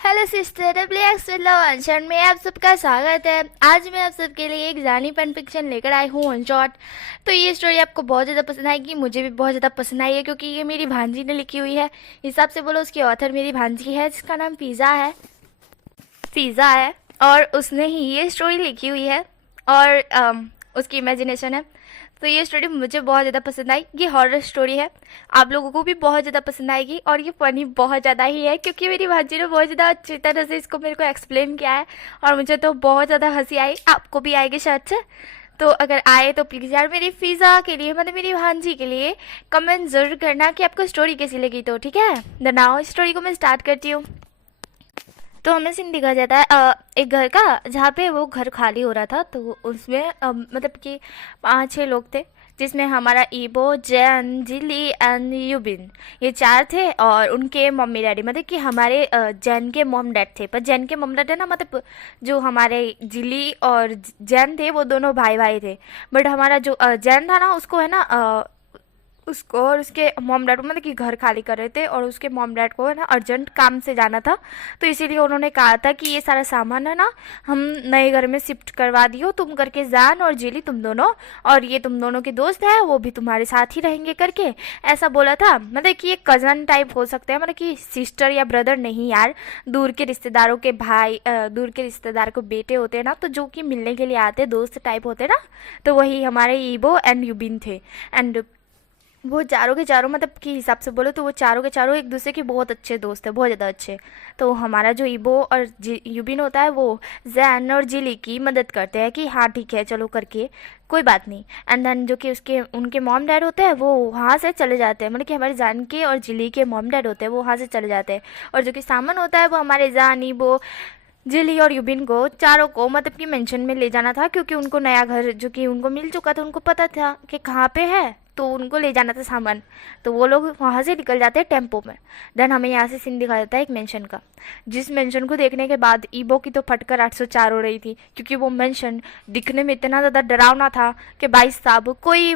Hello sister WX with love अनशन में आप सबका स्वागत है। आज मैं आप सबके लिए एक जानी फन फिक्शन लेकर आई हूँ वन शॉट। तो ये स्टोरी आपको बहुत ज़्यादा पसंद आएगी, मुझे भी बहुत ज़्यादा पसंद आई है क्योंकि ये मेरी भांजी ने लिखी हुई है। हिसाब से बोलो उसकी ऑथर मेरी भांजी है जिसका नाम फिज़ा है और उसने ही ये स्टोरी लिखी हुई है और उसकी इमेजिनेशन है। तो ये स्टोरी मुझे बहुत ज़्यादा पसंद आई। ये हॉरर स्टोरी है, आप लोगों को भी बहुत ज़्यादा पसंद आएगी और ये फनी बहुत ज़्यादा ही है क्योंकि मेरी भांजी ने बहुत ज़्यादा अच्छी तरह से इसको मेरे को एक्सप्लेन किया है और मुझे तो बहुत ज़्यादा हंसी आई, आपको भी आएगी शायद से। तो अगर आए तो प्लीज़ यार मेरी फिज़ा के लिए मतलब मेरी भांजी के लिए कमेंट ज़रूर करना कि आपको स्टोरी कैसी लगी। तो ठीक है, द नाउ स्टोरी को मैं स्टार्ट करती हूँ। तो हमें सीन दिखा जाता है एक घर का, जहाँ पे वो घर खाली हो रहा था। तो उसमें मतलब कि 5-6 लोग थे जिसमें हमारा ईबो, जैन, जिली एंड यूबिन, ये 4 थे और उनके मम्मी डैडी, मतलब कि हमारे जैन के मॉम डैड थे। पर जैन के मॉम डैड है ना, मतलब जो हमारे जिली और जैन थे वो दोनों भाई भाई थे। बट हमारा जो जैन था ना उसको है ना उसको और उसके मॉम डैड को मतलब कि घर खाली कर रहे थे और उसके मॉम डैड को है ना अर्जेंट काम से जाना था। तो इसीलिए उन्होंने कहा था कि ये सारा सामान है ना हम नए घर में शिफ्ट करवा दियो तुम करके, जान और जेली तुम दोनों, और ये तुम दोनों के दोस्त है वो भी तुम्हारे साथ ही रहेंगे करके ऐसा बोला था। मतलब कि एक कज़न टाइप हो सकते हैं, मतलब कि सिस्टर या ब्रदर नहीं यार, दूर के रिश्तेदारों के भाई, दूर के रिश्तेदार को बेटे होते हैं ना, तो जो कि मिलने के लिए आते दोस्त टाइप होते हैं ना, तो वही हमारे ईबो एंड यूबिन थे। एंड वो चारों के चारों मतलब कि हिसाब से बोलो तो वो चारों के चारों एक दूसरे के बहुत अच्छे दोस्त है, बहुत ज़्यादा अच्छे। तो हमारा जो ईबो और यूबिन होता है वो जैन और जिली की मदद करते हैं कि हाँ ठीक है चलो करके कोई बात नहीं। एंड देन जो कि उसके उनके मॉम डैड होते हैं वो वहाँ से चले जाते हैं, मतलब कि हमारे जान के और जिली के मॉम डैड होते हैं वो वहाँ से चले जाते हैं। और जो कि सामान होता है वो हमारे जान, ईबो, जिली और यूबिन को चारों को मतलब कि मेंशन में ले जाना था क्योंकि उनको नया घर जो कि उनको मिल चुका था, उनको पता था कि कहाँ पे है, तो उनको ले जाना था सामान। तो वो लोग वहाँ से निकल जाते हैं टेम्पो में। देन हमें यहाँ से सीन दिखाया जाता है एक मेंशन का, जिस मेंशन को देखने के बाद ईबो की तो फटकर 804 हो रही थी क्योंकि वो मेंशन दिखने में इतना ज़्यादा डरावना था कि भाई साहब कोई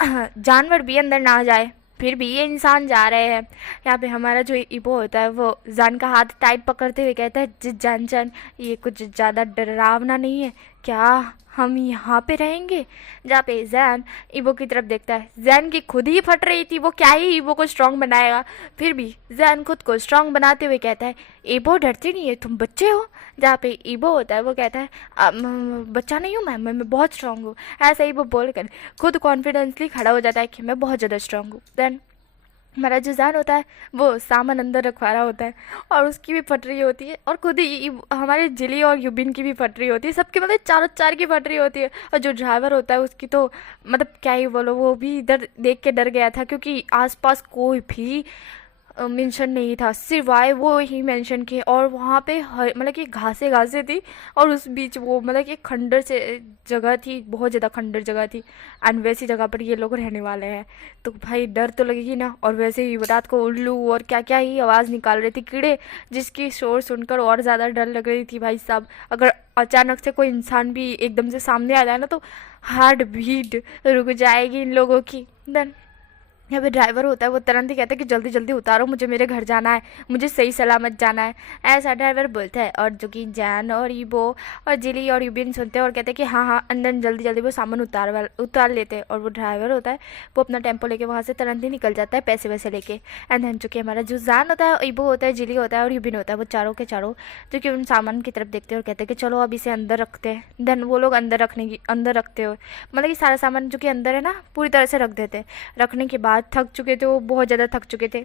जानवर भी अंदर ना आ जाए, फिर भी ये इंसान जा रहे हैं। यहाँ पे हमारा जो ईबो होता है वो जान का हाथ टाइट पकड़ते हुए कहता है जान जान ये कुछ ज़्यादा डरावना नहीं है क्या, हम यहाँ पे रहेंगे। जहाँ पे जैन ईबो की तरफ देखता है, जैन की खुद ही फट रही थी, वो क्या ही ईबो को स्ट्रांग बनाएगा। फिर भी जैन खुद को स्ट्रांग बनाते हुए कहता है ईबो डरती नहीं है, तुम बच्चे हो। जहाँ पे ईबो होता है वो कहता है बच्चा नहीं हूँ मैं बहुत स्ट्रांग हूँ। ऐसा ईबो बोल कर खुद कॉन्फिडेंसली खड़ा हो जाता है कि मैं बहुत ज़्यादा स्ट्रांग हूँ। देन हमारा जो जान होता है वो सामान अंदर रखवा रहा होता है और उसकी भी फट रही होती है और खुद ही हमारे जिली और यूबिन की भी फट रही होती है, सबकी मतलब चारों चार की फट रही होती है। और जो ड्राइवर होता है उसकी तो मतलब क्या ही बोलो, वो भी इधर देख के डर गया था क्योंकि आसपास कोई भी मेंशन नहीं था सिवाय वो ही मेंशन के। और वहाँ पे मतलब कि घासे घासे थी और उस बीच वो मतलब कि खंडर से जगह थी, बहुत ज़्यादा खंडर जगह थी। एंड वैसी जगह पर ये लोग रहने वाले हैं तो भाई डर तो लगेगी ना। और वैसे ही रात को उल्लू और क्या क्या ही आवाज़ निकाल रहे थे कीड़े, जिसकी शोर सुनकर और ज़्यादा डर लग रही थी भाई साहब। अगर अचानक से कोई इंसान भी एकदम से सामने आ जाए ना तो हार्ट बीट रुक जाएगी इन लोगों की। देन यहाँ पे ड्राइवर होता है वो तुरंत ही कहता है कि जल्दी जल्दी उतारो, मुझे मेरे घर जाना है, मुझे सही सलामत जाना है, ऐसा ड्राइवर बोलता है। और जो कि जैन और ईबो और जिली और यूबिन सुनते हैं और कहते हैं कि हाँ हाँ अंदर जल्दी जल्दी वो सामान उतार लेते हैं। और वो ड्राइवर होता है वो अपना टेम्पो लेके वहाँ से तुरंत ही निकल जाता है पैसे वैसे लेके। एंड देन जो कि हमारा जो जैन होता है, ईबो होता है, जिली होता है और यूबिन होता है, वो चारों के चारों जो कि उन सामान की तरफ देखते हैं और कहते हैं कि चलो अब इसे अंदर रखते हैं। देन वो लोग अंदर रखते हो मतलब कि सारा सामान जो कि अंदर है ना पूरी तरह से रख देते हैं। रखने के बाद थक चुके थे वो, बहुत ज़्यादा थक चुके थे,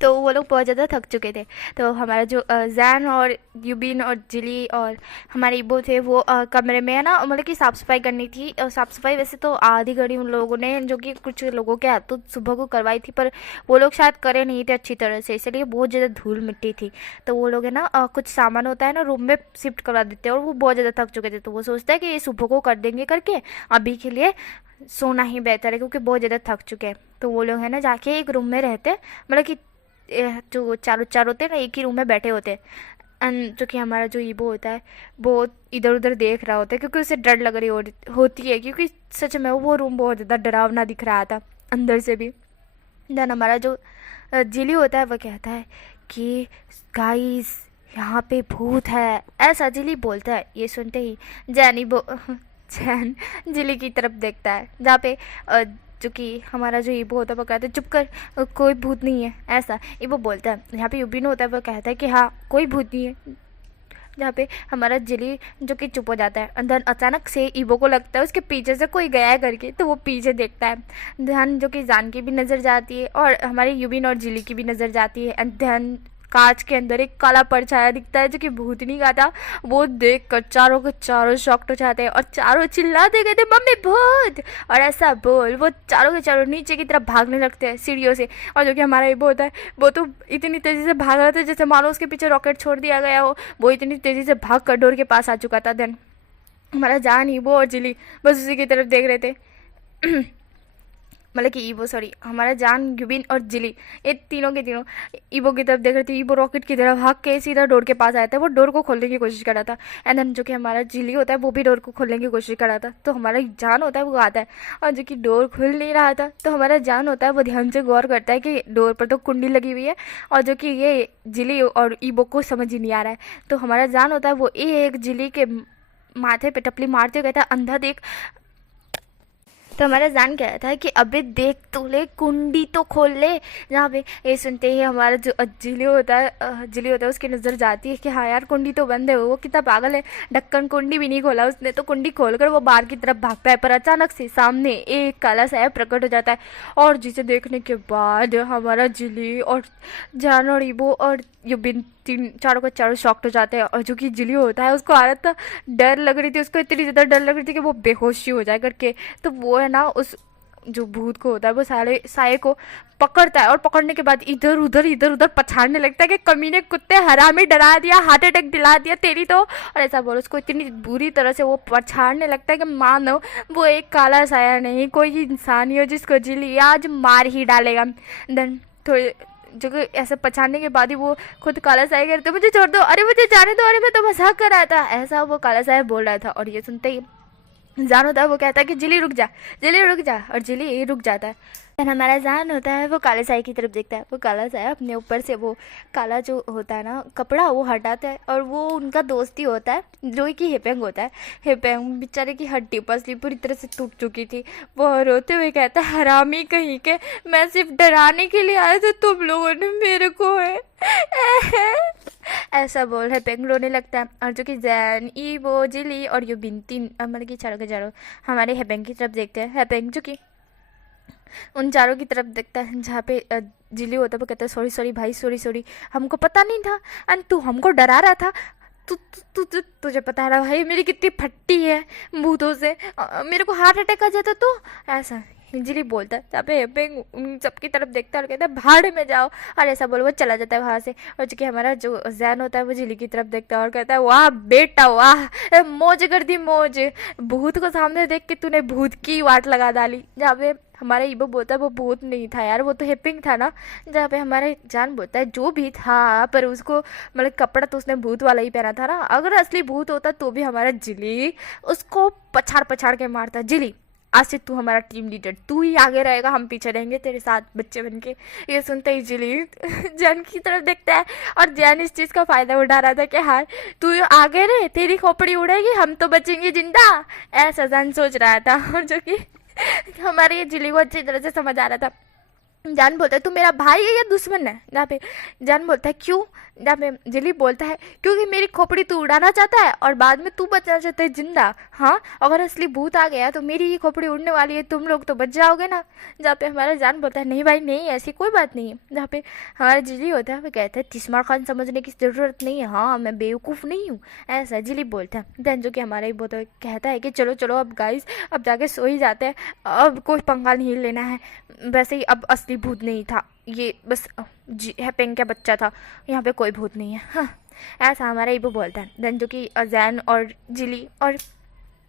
तो वो लोग बहुत ज़्यादा थक चुके थे। तो हमारा जो जैन और यूबिन और जिली और हमारे इबो थे वो कमरे में है ना मतलब कि साफ़ सफाई करनी थी। और साफ़ सफाई वैसे तो आधी घड़ी उन लोगों ने जो कि कुछ लोगों के हाथों सुबह को करवाई थी, पर वो लोग शायद करे नहीं थे अच्छी तरह से, इसलिए बहुत ज़्यादा धूल मिट्टी थी। तो वो लोग है ना कुछ सामान होता है ना रूम में शिफ्ट करवा देते हैं और वो बहुत ज़्यादा थक चुके थे। तो वो सोचता है कि ये सुबह को कर देंगे करके, अभी के लिए सोना ही बेहतर है क्योंकि बहुत ज़्यादा थक चुके हैं। तो वो लोग है ना जाके एक रूम में रहते हैं, मतलब कि जो चारों चार होते हैं ना एक ही रूम में बैठे होते हैं। एंड जो कि हमारा जो ईबो होता है वो इधर उधर देख रहा होता है क्योंकि उसे डर लग रही होती है क्योंकि सच में वो रूम बहुत ज़्यादा डरावना दिख रहा था अंदर से भी। देन हमारा जो जिली होता है वो कहता है कि गाइस यहाँ पे भूत है, ऐसा जिली बोलता है। ये सुनते ही जैन जिली की तरफ देखता है, जहाँ पे जो कि हमारा जो ईबो होता है वो कहता है चुप कर, कोई भूत नहीं है, ऐसा ईबो बोलता है। यहाँ पे यूबिन होता है वो कहता है कि हाँ कोई भूत नहीं है, जहाँ पे हमारा जिली जो कि चुप हो जाता है। अंदर अचानक से ईबो को लगता है उसके पीछे से कोई गया है करके, तो वो पीछे देखता है। ध्यान जो कि जान की भी नज़र जाती है और हमारे यूबिन और जिली की भी नज़र जाती है। एंड ध्यान कांच के अंदर एक काला परछाया दिखता है जो कि भूतनी का था। वो देख कर चारों के चारों शॉक्ड हो जाते हैं और चारों चिल्लाते कहते मम्मी भूत, और ऐसा बोल वो चारों के चारों नीचे की तरफ भागने लगते हैं सीढ़ियों से। और जो कि हमारा ईबो होता है वो तो इतनी तेज़ी से भाग रहा था जैसे मानो उसके पीछे रॉकेट छोड़ दिया गया हो। वो इतनी तेज़ी से भाग कर डोर के पास आ चुका था। देन हमारा जान, ईबो और जिली बस उसी की तरफ देख रहे थे। मतलब कि ईबो सॉरी हमारा जान, यूबिन और जिली, ये तीनों के तीनों ईबो की तरफ देख रहे थे। ईबो रॉकेट की तरफ भाग के सीधा डोर के पास आया था, वो डोर को खोलने की कोशिश कर रहा था। एंड देन जो कि हमारा जिली होता है वो भी डोर को खोलने की कोशिश कर रहा था। तो हमारा जान होता है वो आता है और जो कि डोर खुल नहीं रहा था, तो हमारा जान होता है वो ध्यान से गौर करता है कि डोर पर तो कुंडी लगी हुई है और जो कि ये जिली और ईबो को समझ ही नहीं आ रहा है। तो हमारा जान होता है वो एक जिली के माथे पे टपली मारते हुए कहता है अंधा देख। तो हमारा जान कहता है कि अबे देख तो ले, कुंडी तो खोल ले। जहाँ पे ये सुनते ही हमारा जो जिली होता है उसकी नज़र जाती है कि हाँ यार कुंडी तो बंद है। वो कितना पागल है, ढक्कन कुंडी भी नहीं खोला उसने, तो कुंडी खोलकर वो बाहर की तरफ भागता है। पर अचानक से सामने एक काला साया प्रकट हो जाता है और जिसे देखने के बाद हमारा जिली और जान और ईबो और यूबिन चारों के चारों शॉक्ड हो जाते हैं। और जो कि जिली होता है उसको आ रहा था, डर लग रही थी उसको, इतनी ज़्यादा डर लग रही थी कि वो बेहोशी हो जाए करके। तो वो है ना उस जो भूत को होता है वो सारे साये को पकड़ता है और पकड़ने के बाद इधर उधर पछाड़ने लगता है कि कमीने कुत्ते, हरामी, डरा दिया, हार्ट अटैक दिला दिया तेरी तो, और ऐसा बोलो उसको इतनी बुरी तरह से वो पछाड़ने लगता है कि मानो वो एक काला साया नहीं कोई इंसान ही हो जिसको जिली आज मार ही डालेगा। देन थोड़ी जो कि ऐसे पछाड़ने के बाद ही वो खुद काला साया कहते मुझे छोड़ दो, अरे मुझे जाने दो, अरे मैं तो मजाक कर रहा था, ऐसा वो काला साया बोल रहा था। और ये सुनते ही जान होता है वो कहता है कि जिली रुक जा, जिली रुक जा, और जिली रुक जाता है। फिर हमारा जान होता है वो काले साया की तरफ देखता है। वो काला साया अपने ऊपर से वो काला जो होता है ना कपड़ा वो हटाता है और वो उनका दोस्ती होता है जो कि हेपेंग होता है। हेपेंग बेचारे की हड्डी पसली पूरी तरह से टूट चुकी थी। वो रोते हुए कहता है हरामी कहीं के, मैं सिर्फ डराने के लिए आया था, तुम लोगों ने मेरे को है ऐसा बोल हेपेंग रोने लगता है। और जो कि जैन, ईबो, जिली और यूबिन तीन मतलब कि चारों के चारों हमारे हेपेंग की तरफ देखते हैं। हेपेंग जो कि उन चारों की तरफ देखता है जहाँ पे जिली होता है वो कहता है सॉरी भाई, सॉरी हमको पता नहीं था एंड तू हमको डरा रहा था। तुझे पता है ना भाई मेरी कितनी फट्टी है भूतों से, मेरे को हार्ट अटैक आ जाता तो ऐसा जिली बोलता है। जहाँ पे हेपेंग उन सबकी तरफ देखता है और कहता है भाड़ में जाओ, और ऐसा बोल वो चला जाता है वहाँ से। और जो कि हमारा जो जैन होता है वो जिली की तरफ देखता है और कहता है वाह बेटा वाह, मौज कर दी मौज, भूत को सामने देख के तूने भूत की वाट लगा डाली। जहाँ पे हमारा ईबो बोलता है वो भूत नहीं था यार, वो तो हेपिंग था ना। जहाँ पे हमारे जान बोलता है जो भी था पर उसको मतलब कपड़ा तो उसने भूत वाला ही पहना था ना, अगर असली भूत होता तो भी हमारा जिली उसको पछाड़ के मारता। जिली आज से तू हमारा टीम लीडर, तू ही आगे रहेगा, हम पीछे रहेंगे तेरे साथ बच्चे बन के। ये सुनते ही जिली जैन की तरफ देखता है और जैन इस चीज़ का फ़ायदा उठा रहा था कि हाँ तू आगे रहे, तेरी खोपड़ी उड़ेगी, हम तो बचेंगे जिंदा, ऐसा जैन सोच रहा था। और जो कि हमारे ये जिली को अच्छी तरह से समझ आ रहा था। जान बोलता है तू मेरा भाई है या दुश्मन है? जहाँ पे जान बोलता है क्यों? जहाँ पे जिली बोलता है क्योंकि मेरी खोपड़ी तू उड़ाना चाहता है और बाद में तू बचना चाहता है जिंदा। हाँ अगर असली भूत आ गया तो मेरी ही खोपड़ी उड़ने वाली है, तुम लोग तो बच जाओगे ना। जहाँ पे हमारा जान बोलता है नहीं भाई नहीं, ऐसी कोई बात नहीं है। जहाँ पे हमारा जिली होता है वो कहता है तिस्मार खान समझने की ज़रूरत नहीं है, हाँ मैं बेवकूफ़ नहीं हूँ, ऐसा जिली बोलता है। देन जो कि हमारा ही बोलता कहता है कि चलो चलो अब गाइस अब जाके सो ही जाते हैं, अब कोई पंगा नहीं लेना है, वैसे ही अब असली भूत नहीं था ये, बस हेपेंग का बच्चा था, यहाँ पे कोई भूत नहीं है। हाँ ऐसा हमारा ईबो बोलता है। देन जो कि जैन और जिली और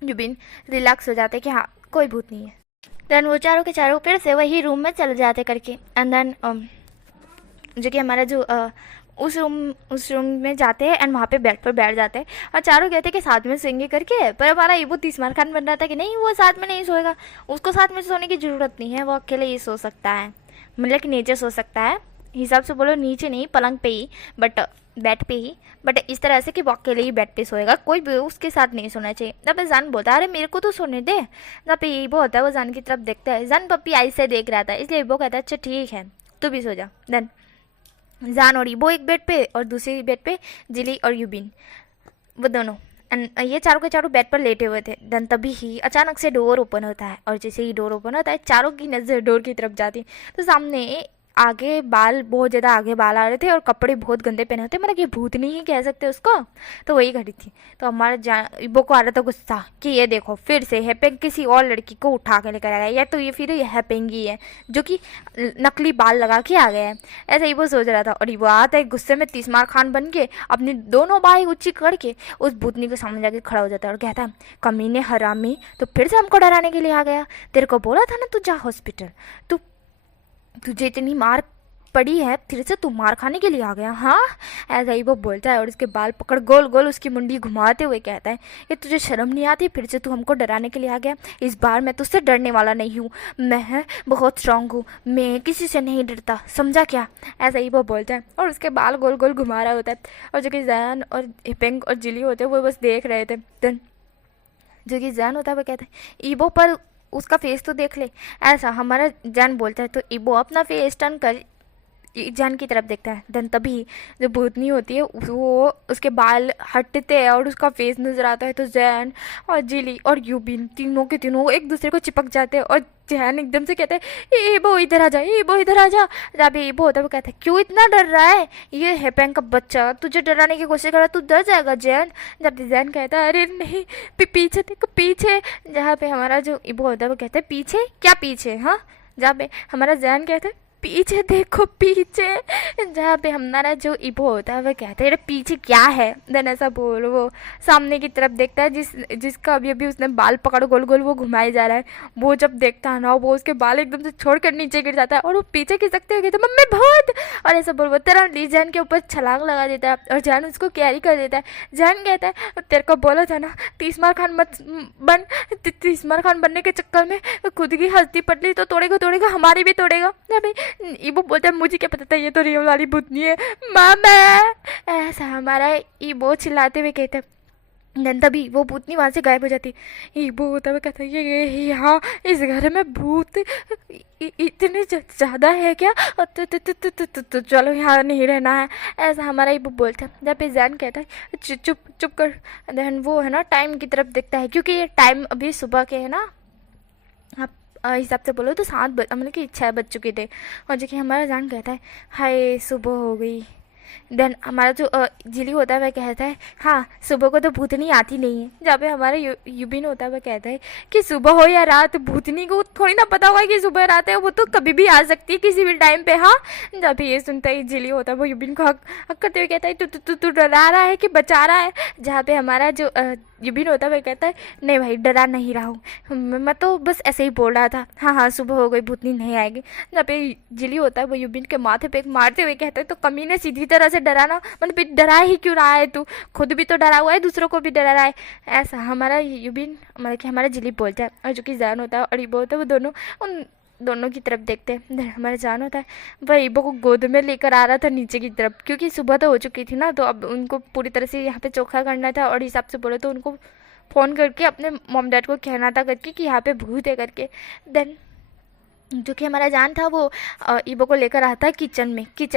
यूबिन रिलैक्स हो जाते हैं कि हाँ कोई भूत नहीं है। देन वो चारों के चारों फिर से वही रूम में चले जाते करके। एंड देन जो कि हमारा जो उस रूम में जाते हैं एंड वहाँ पे बेड पर बैठ जाते हैं और चारों कहते हैं कि साथ में सोएंगे करके। पर हमारा ईबो तिस्मार खान बन रहा था कि नहीं वो साथ में नहीं सोएगा, उसको साथ में सोने की ज़रूरत नहीं है, वो अकेले ही सो सकता है, मतलब कि नीचे सो सकता है हिसाब से बोलो नीचे नहीं, पलंग पे ही, बट बेड पे ही, बट इस तरह से कि वो अकेले ही बेड पे सोएगा, कोई भी उसके साथ नहीं सोना चाहिए। जब पे जान बोलता है अरे मेरे को तो सोने दे, जब पे ईबो होता है वो जान की तरफ देखता है, जान पप्पी आई से देख रहा था, इसलिए ईबो कहता है अच्छा ठीक है तू भी सो जा। देन जान और ईबो एक बेड पे और दूसरी बेड पे जिली और यूबिन, वो दोनों ये चारों के चारों बेड पर लेटे हुए थे। देन तभी ही अचानक से डोर ओपन होता है, और जैसे ही डोर ओपन होता है चारों की नज़र डोर की तरफ जाती है, तो सामने आगे बाल, बहुत ज़्यादा आगे बाल आ रहे थे और कपड़े बहुत गंदे पहने होते, मतलब ये भूतनी ही कह सकते उसको, तो वही खड़ी थी। तो हमारा इबो को आ रहा था गुस्सा कि ये देखो फिर से हैपेंग किसी और लड़की को उठा के लेकर आ गया, या तो ये फिर हैपेंग ही है जो कि नकली बाल लगा के आ गया है, ऐसा इबो सोच रहा था। और इबो आता है गुस्से में तीसमार खान बन के अपनी दोनों बाहें ऊंची करके उस भूतनी के सामने जाके खड़ा हो जाता है और कहता है कमीने हरामी, तो फिर से हमको डराने के लिए आ गया, तेरे को बोला था ना तू जा हॉस्पिटल, तू तुझे इतनी मार पड़ी है फिर से तू मार खाने के लिए आ गया, हाँ। ऐसा ही वो बोलता है और उसके बाल पकड़ गोल गोल उसकी मुंडी घुमाते हुए कहता है कि तुझे शर्म नहीं आती, फिर से तू हमको डराने के लिए आ गया, इस बार मैं तुझसे डरने वाला नहीं हूँ, मैं बहुत स्ट्रांग हूँ, मैं किसी से नहीं डरता, समझा क्या। ऐसा ही वो बोलता है और उसके बाल गोल गोल घुमा रहा होता है, और जो कि जैन और हिपेंग और जिली होते हैं वो बस देख रहे थे। देन जो कि जैन होता है वो कहता है ईबो पर उसका फेस तो देख ले, ऐसा हमारा जैन बोलता है। तो ईबो अपना फेस टर्न कर जैन की तरफ देखता है। देन तभी जो भूतनी होती है वो उसके बाल हटते हैं और उसका फेस नजर आता है, तो जैन और जिली और यूबिन तीनों के तीनों एक दूसरे को चिपक जाते हैं, और जैन एकदम से कहते हैं ईबो इधर आ जा, ईबो इधर आ जा। जब ईबो होता है वो कहता है क्यों इतना डर रहा है, ये हैपेंग का बच्चा तुझे डराने की कोशिश कर रहा है, तू डर जाएगा जैन। जब जैन कहता है अरे नहीं पीछे देखो पीछे, जहाँ पे हमारा जो ईबो होता है वो कहता है पीछे क्या पीछे, हाँ। जहाँ पे हमारा जैन कहता है पीछे देखो पीछे, जहाँ पे हमारा जो ईबो होता है वह कहते हैं पीछे क्या है। देन ऐसा बोल वो सामने की तरफ देखता है जिसका अभी अभी उसने बाल पकड़ गोल गोल वो घुमाए जा रहा है, वो जब देखता है ना वो उसके बाल एकदम से छोड़कर नीचे गिर जाता है और वो पीछे खिसकते हुए कहते हैं मम्मी भूत, और ऐसा बोल वो तरह जैन के ऊपर छलांग लगा देता है और जैन उसको कैरी कर देता है। जैन कहता है तेरे को बोला था ना तीसमार खान मत बन, तीसमार खान बनने के चक्कर में खुद की हस्ती पटली तो तोड़ेगा हमारी भी तोड़ेगा। ईबो बोलता है मुझे क्या पता था ये तो रियल वाली भूतनी है मामा, ऐसा हमारा ईबो चिल्लाते हुए कहते हैं। तभी वो भूतनी वहाँ से गायब हो जाती। ईबो होता हुआ कहता है ये यहाँ इस घर में भूत इतने ज़्यादा है क्या, तो चलो यहाँ नहीं रहना है, ऐसा हमारा ईबो बोलता है। जब पे जैन कहता है चुप चुप कर। देन वो है ना टाइम की तरफ देखता है, क्योंकि ये टाइम अभी सुबह के है ना, आप हिसाब से बोलो तो 7 मतलब कि 6 बज चुके थे, और जो कि हमारा जान कहता है हाय सुबह हो गई। देन हमारा जो जिली होता है वह कहता है हाँ सुबह को तो भूतनी आती नहीं है। जहाँ पे हमारा यूबिन होता है वह कहता है कि सुबह हो या रात भूतनी को थोड़ी ना पता होगा कि सुबह रात है, वो तो कभी भी आ सकती है किसी भी टाइम पे, हाँ। जब भी ये सुनता है जिली होता है वो यूबिन को हक करते हुए कहता है तू डरा रहा है कि बचा रहा है। जहाँ पे हमारा जो यूबिन होता है वह कहता है नहीं भाई डरा नहीं रहा हूँ, मैं तो बस ऐसे ही बोल रहा था, हाँ हाँ सुबह हो गई भूतनी नहीं आएगी। जहाँ पे जिली होता है वो यूबिन के माथे पे मारते हुए कहता है तो कमीने सीधी तरह से डराना, मतलब डरा ही क्यों रहा है तू, खुद भी तो डरा हुआ है दूसरों को भी डरा रहा है। ऐसा हमारा यूबिन मतलब कि हमारा जिली बोलता है, और जो कि जान होता है और ईबो होता है वो दोनों उन दोनों की तरफ देखते हैं। हमारा जान होता है वह ईबो को गोद में लेकर आ रहा था नीचे की तरफ, क्योंकि सुबह तो हो चुकी थी ना, तो अब उनको पूरी तरह से यहाँ पे चोखा करना था, और हिसाब से बोले तो उनको फ़ोन करके अपने मॉम डैड को कहना था करके कि यहाँ पे भूत है करके। देन जो कि हमारा जान था वो ईबो को लेकर आता है किचन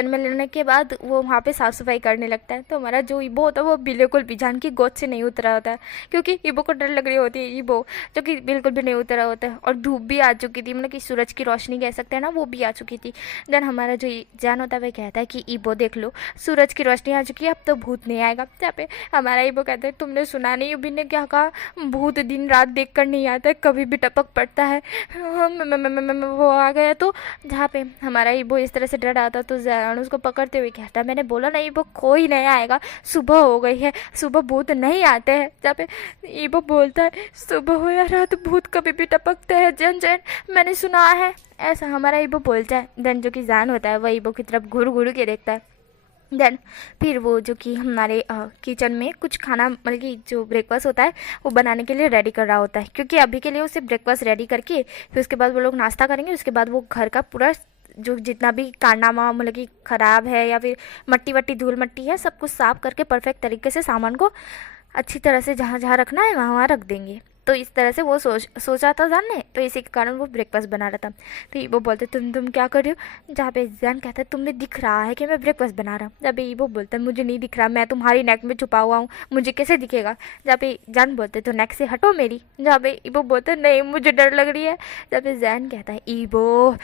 में लेने के बाद वो वहाँ पे साफ़ सफाई करने लगता है। तो हमारा जो ईबो होता है वो बिल्कुल भी जान की गोद से नहीं उतरा होता है, क्योंकि ईबो को डर लग रही होती है। ईबो जो कि बिल्कुल भी नहीं उतरा होता है, और धूप भी आ चुकी थी, मतलब कि सूरज की रोशनी कह सकते हैं ना, वो भी आ चुकी थी। देन हमारा जो जान होता है वह कहता है कि ईबो देख लो सूरज की रोशनी आ चुकी है, अब तो भूत नहीं आएगा। जहाँ पे हमारा ईबो कहता है तुमने सुना नहीं यूबी ने क्या कहा, भूत दिन रात देख कर नहीं आता है, कभी भी टपक पड़ता है। वो आ गया। तो जहाँ पे हमारा ईबो इस तरह से डर आता तो जैन उसको पकड़ते हुए कहता मैंने बोला ना ईबो कोई नहीं आएगा, सुबह हो गई है, सुबह भूत नहीं आते हैं। जहाँ पे ईबो बोलता है सुबह हो या रात भूत कभी भी टपकते हैं जैन मैंने सुना है, ऐसा हमारा ईबो बोलता है। देन जो कि जैन होता है वह ईबो की तरफ घूर घूर के देखता है। देन फिर वो जो कि हमारे किचन में कुछ खाना मतलब कि जो ब्रेकफास्ट होता है वो बनाने के लिए रेडी कर रहा होता है, क्योंकि अभी के लिए उसे ब्रेकफास्ट रेडी करके फिर उसके बाद वो लोग नाश्ता करेंगे, उसके बाद वो घर का पूरा जो जितना भी कारनामा मतलब कि ख़राब है या फिर मट्टी वट्टी धूल मट्टी है सब कुछ साफ़ करके परफेक्ट तरीके से सामान को अच्छी तरह से जहाँ जहाँ रखना है वहाँ वहाँ रख देंगे। तो इस तरह से वो सोचा था जान ने, तो इसी के कारण वो ब्रेकफास्ट बना रहा था। तो ईबो बोलते तुम क्या कर रहे हो, जहाँ पे जान कहता है तुम्हें दिख रहा है कि मैं ब्रेकफास्ट बना रहा हूँ। जहाँ पे ईबो बोलता है मुझे नहीं दिख रहा, मैं तुम्हारी नेक में छुपा हुआ हूँ, मुझे कैसे दिखेगा। जहाँ पे जान बोलते तो नेक से हटो मेरी। जहाँ पे ईबो बोलते नहीं मुझे डर लग रही है। जहाँ पे जैन कहता है ईबो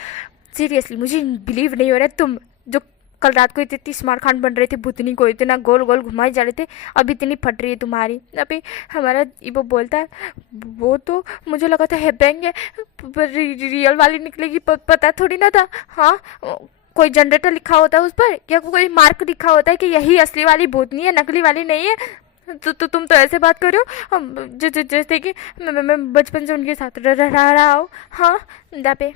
सीरियसली मुझे बिलीव नहीं हो रहा है, तुम जो कल रात को इतनी स्मार्ट खान बन रहे थे, भूतनी को इतना गोल गोल घुमाए जा रहे थे, अब इतनी फट रही है तुम्हारी। अभी हमारा ईबो बोलता है वो तो मुझे लगा था हैपेंग है, पर रियल वाली निकलेगी पता थोड़ी ना था। हाँ कोई जनरेटर लिखा होता है उस पर, या कोई मार्क लिखा होता है कि यही असली वाली भूतनी है, नकली वाली नहीं है। तो तुम तो ऐसे बात कर रहे हो जैसे कि मैं बचपन से उनके साथ रहा हूँ। हाँ दापे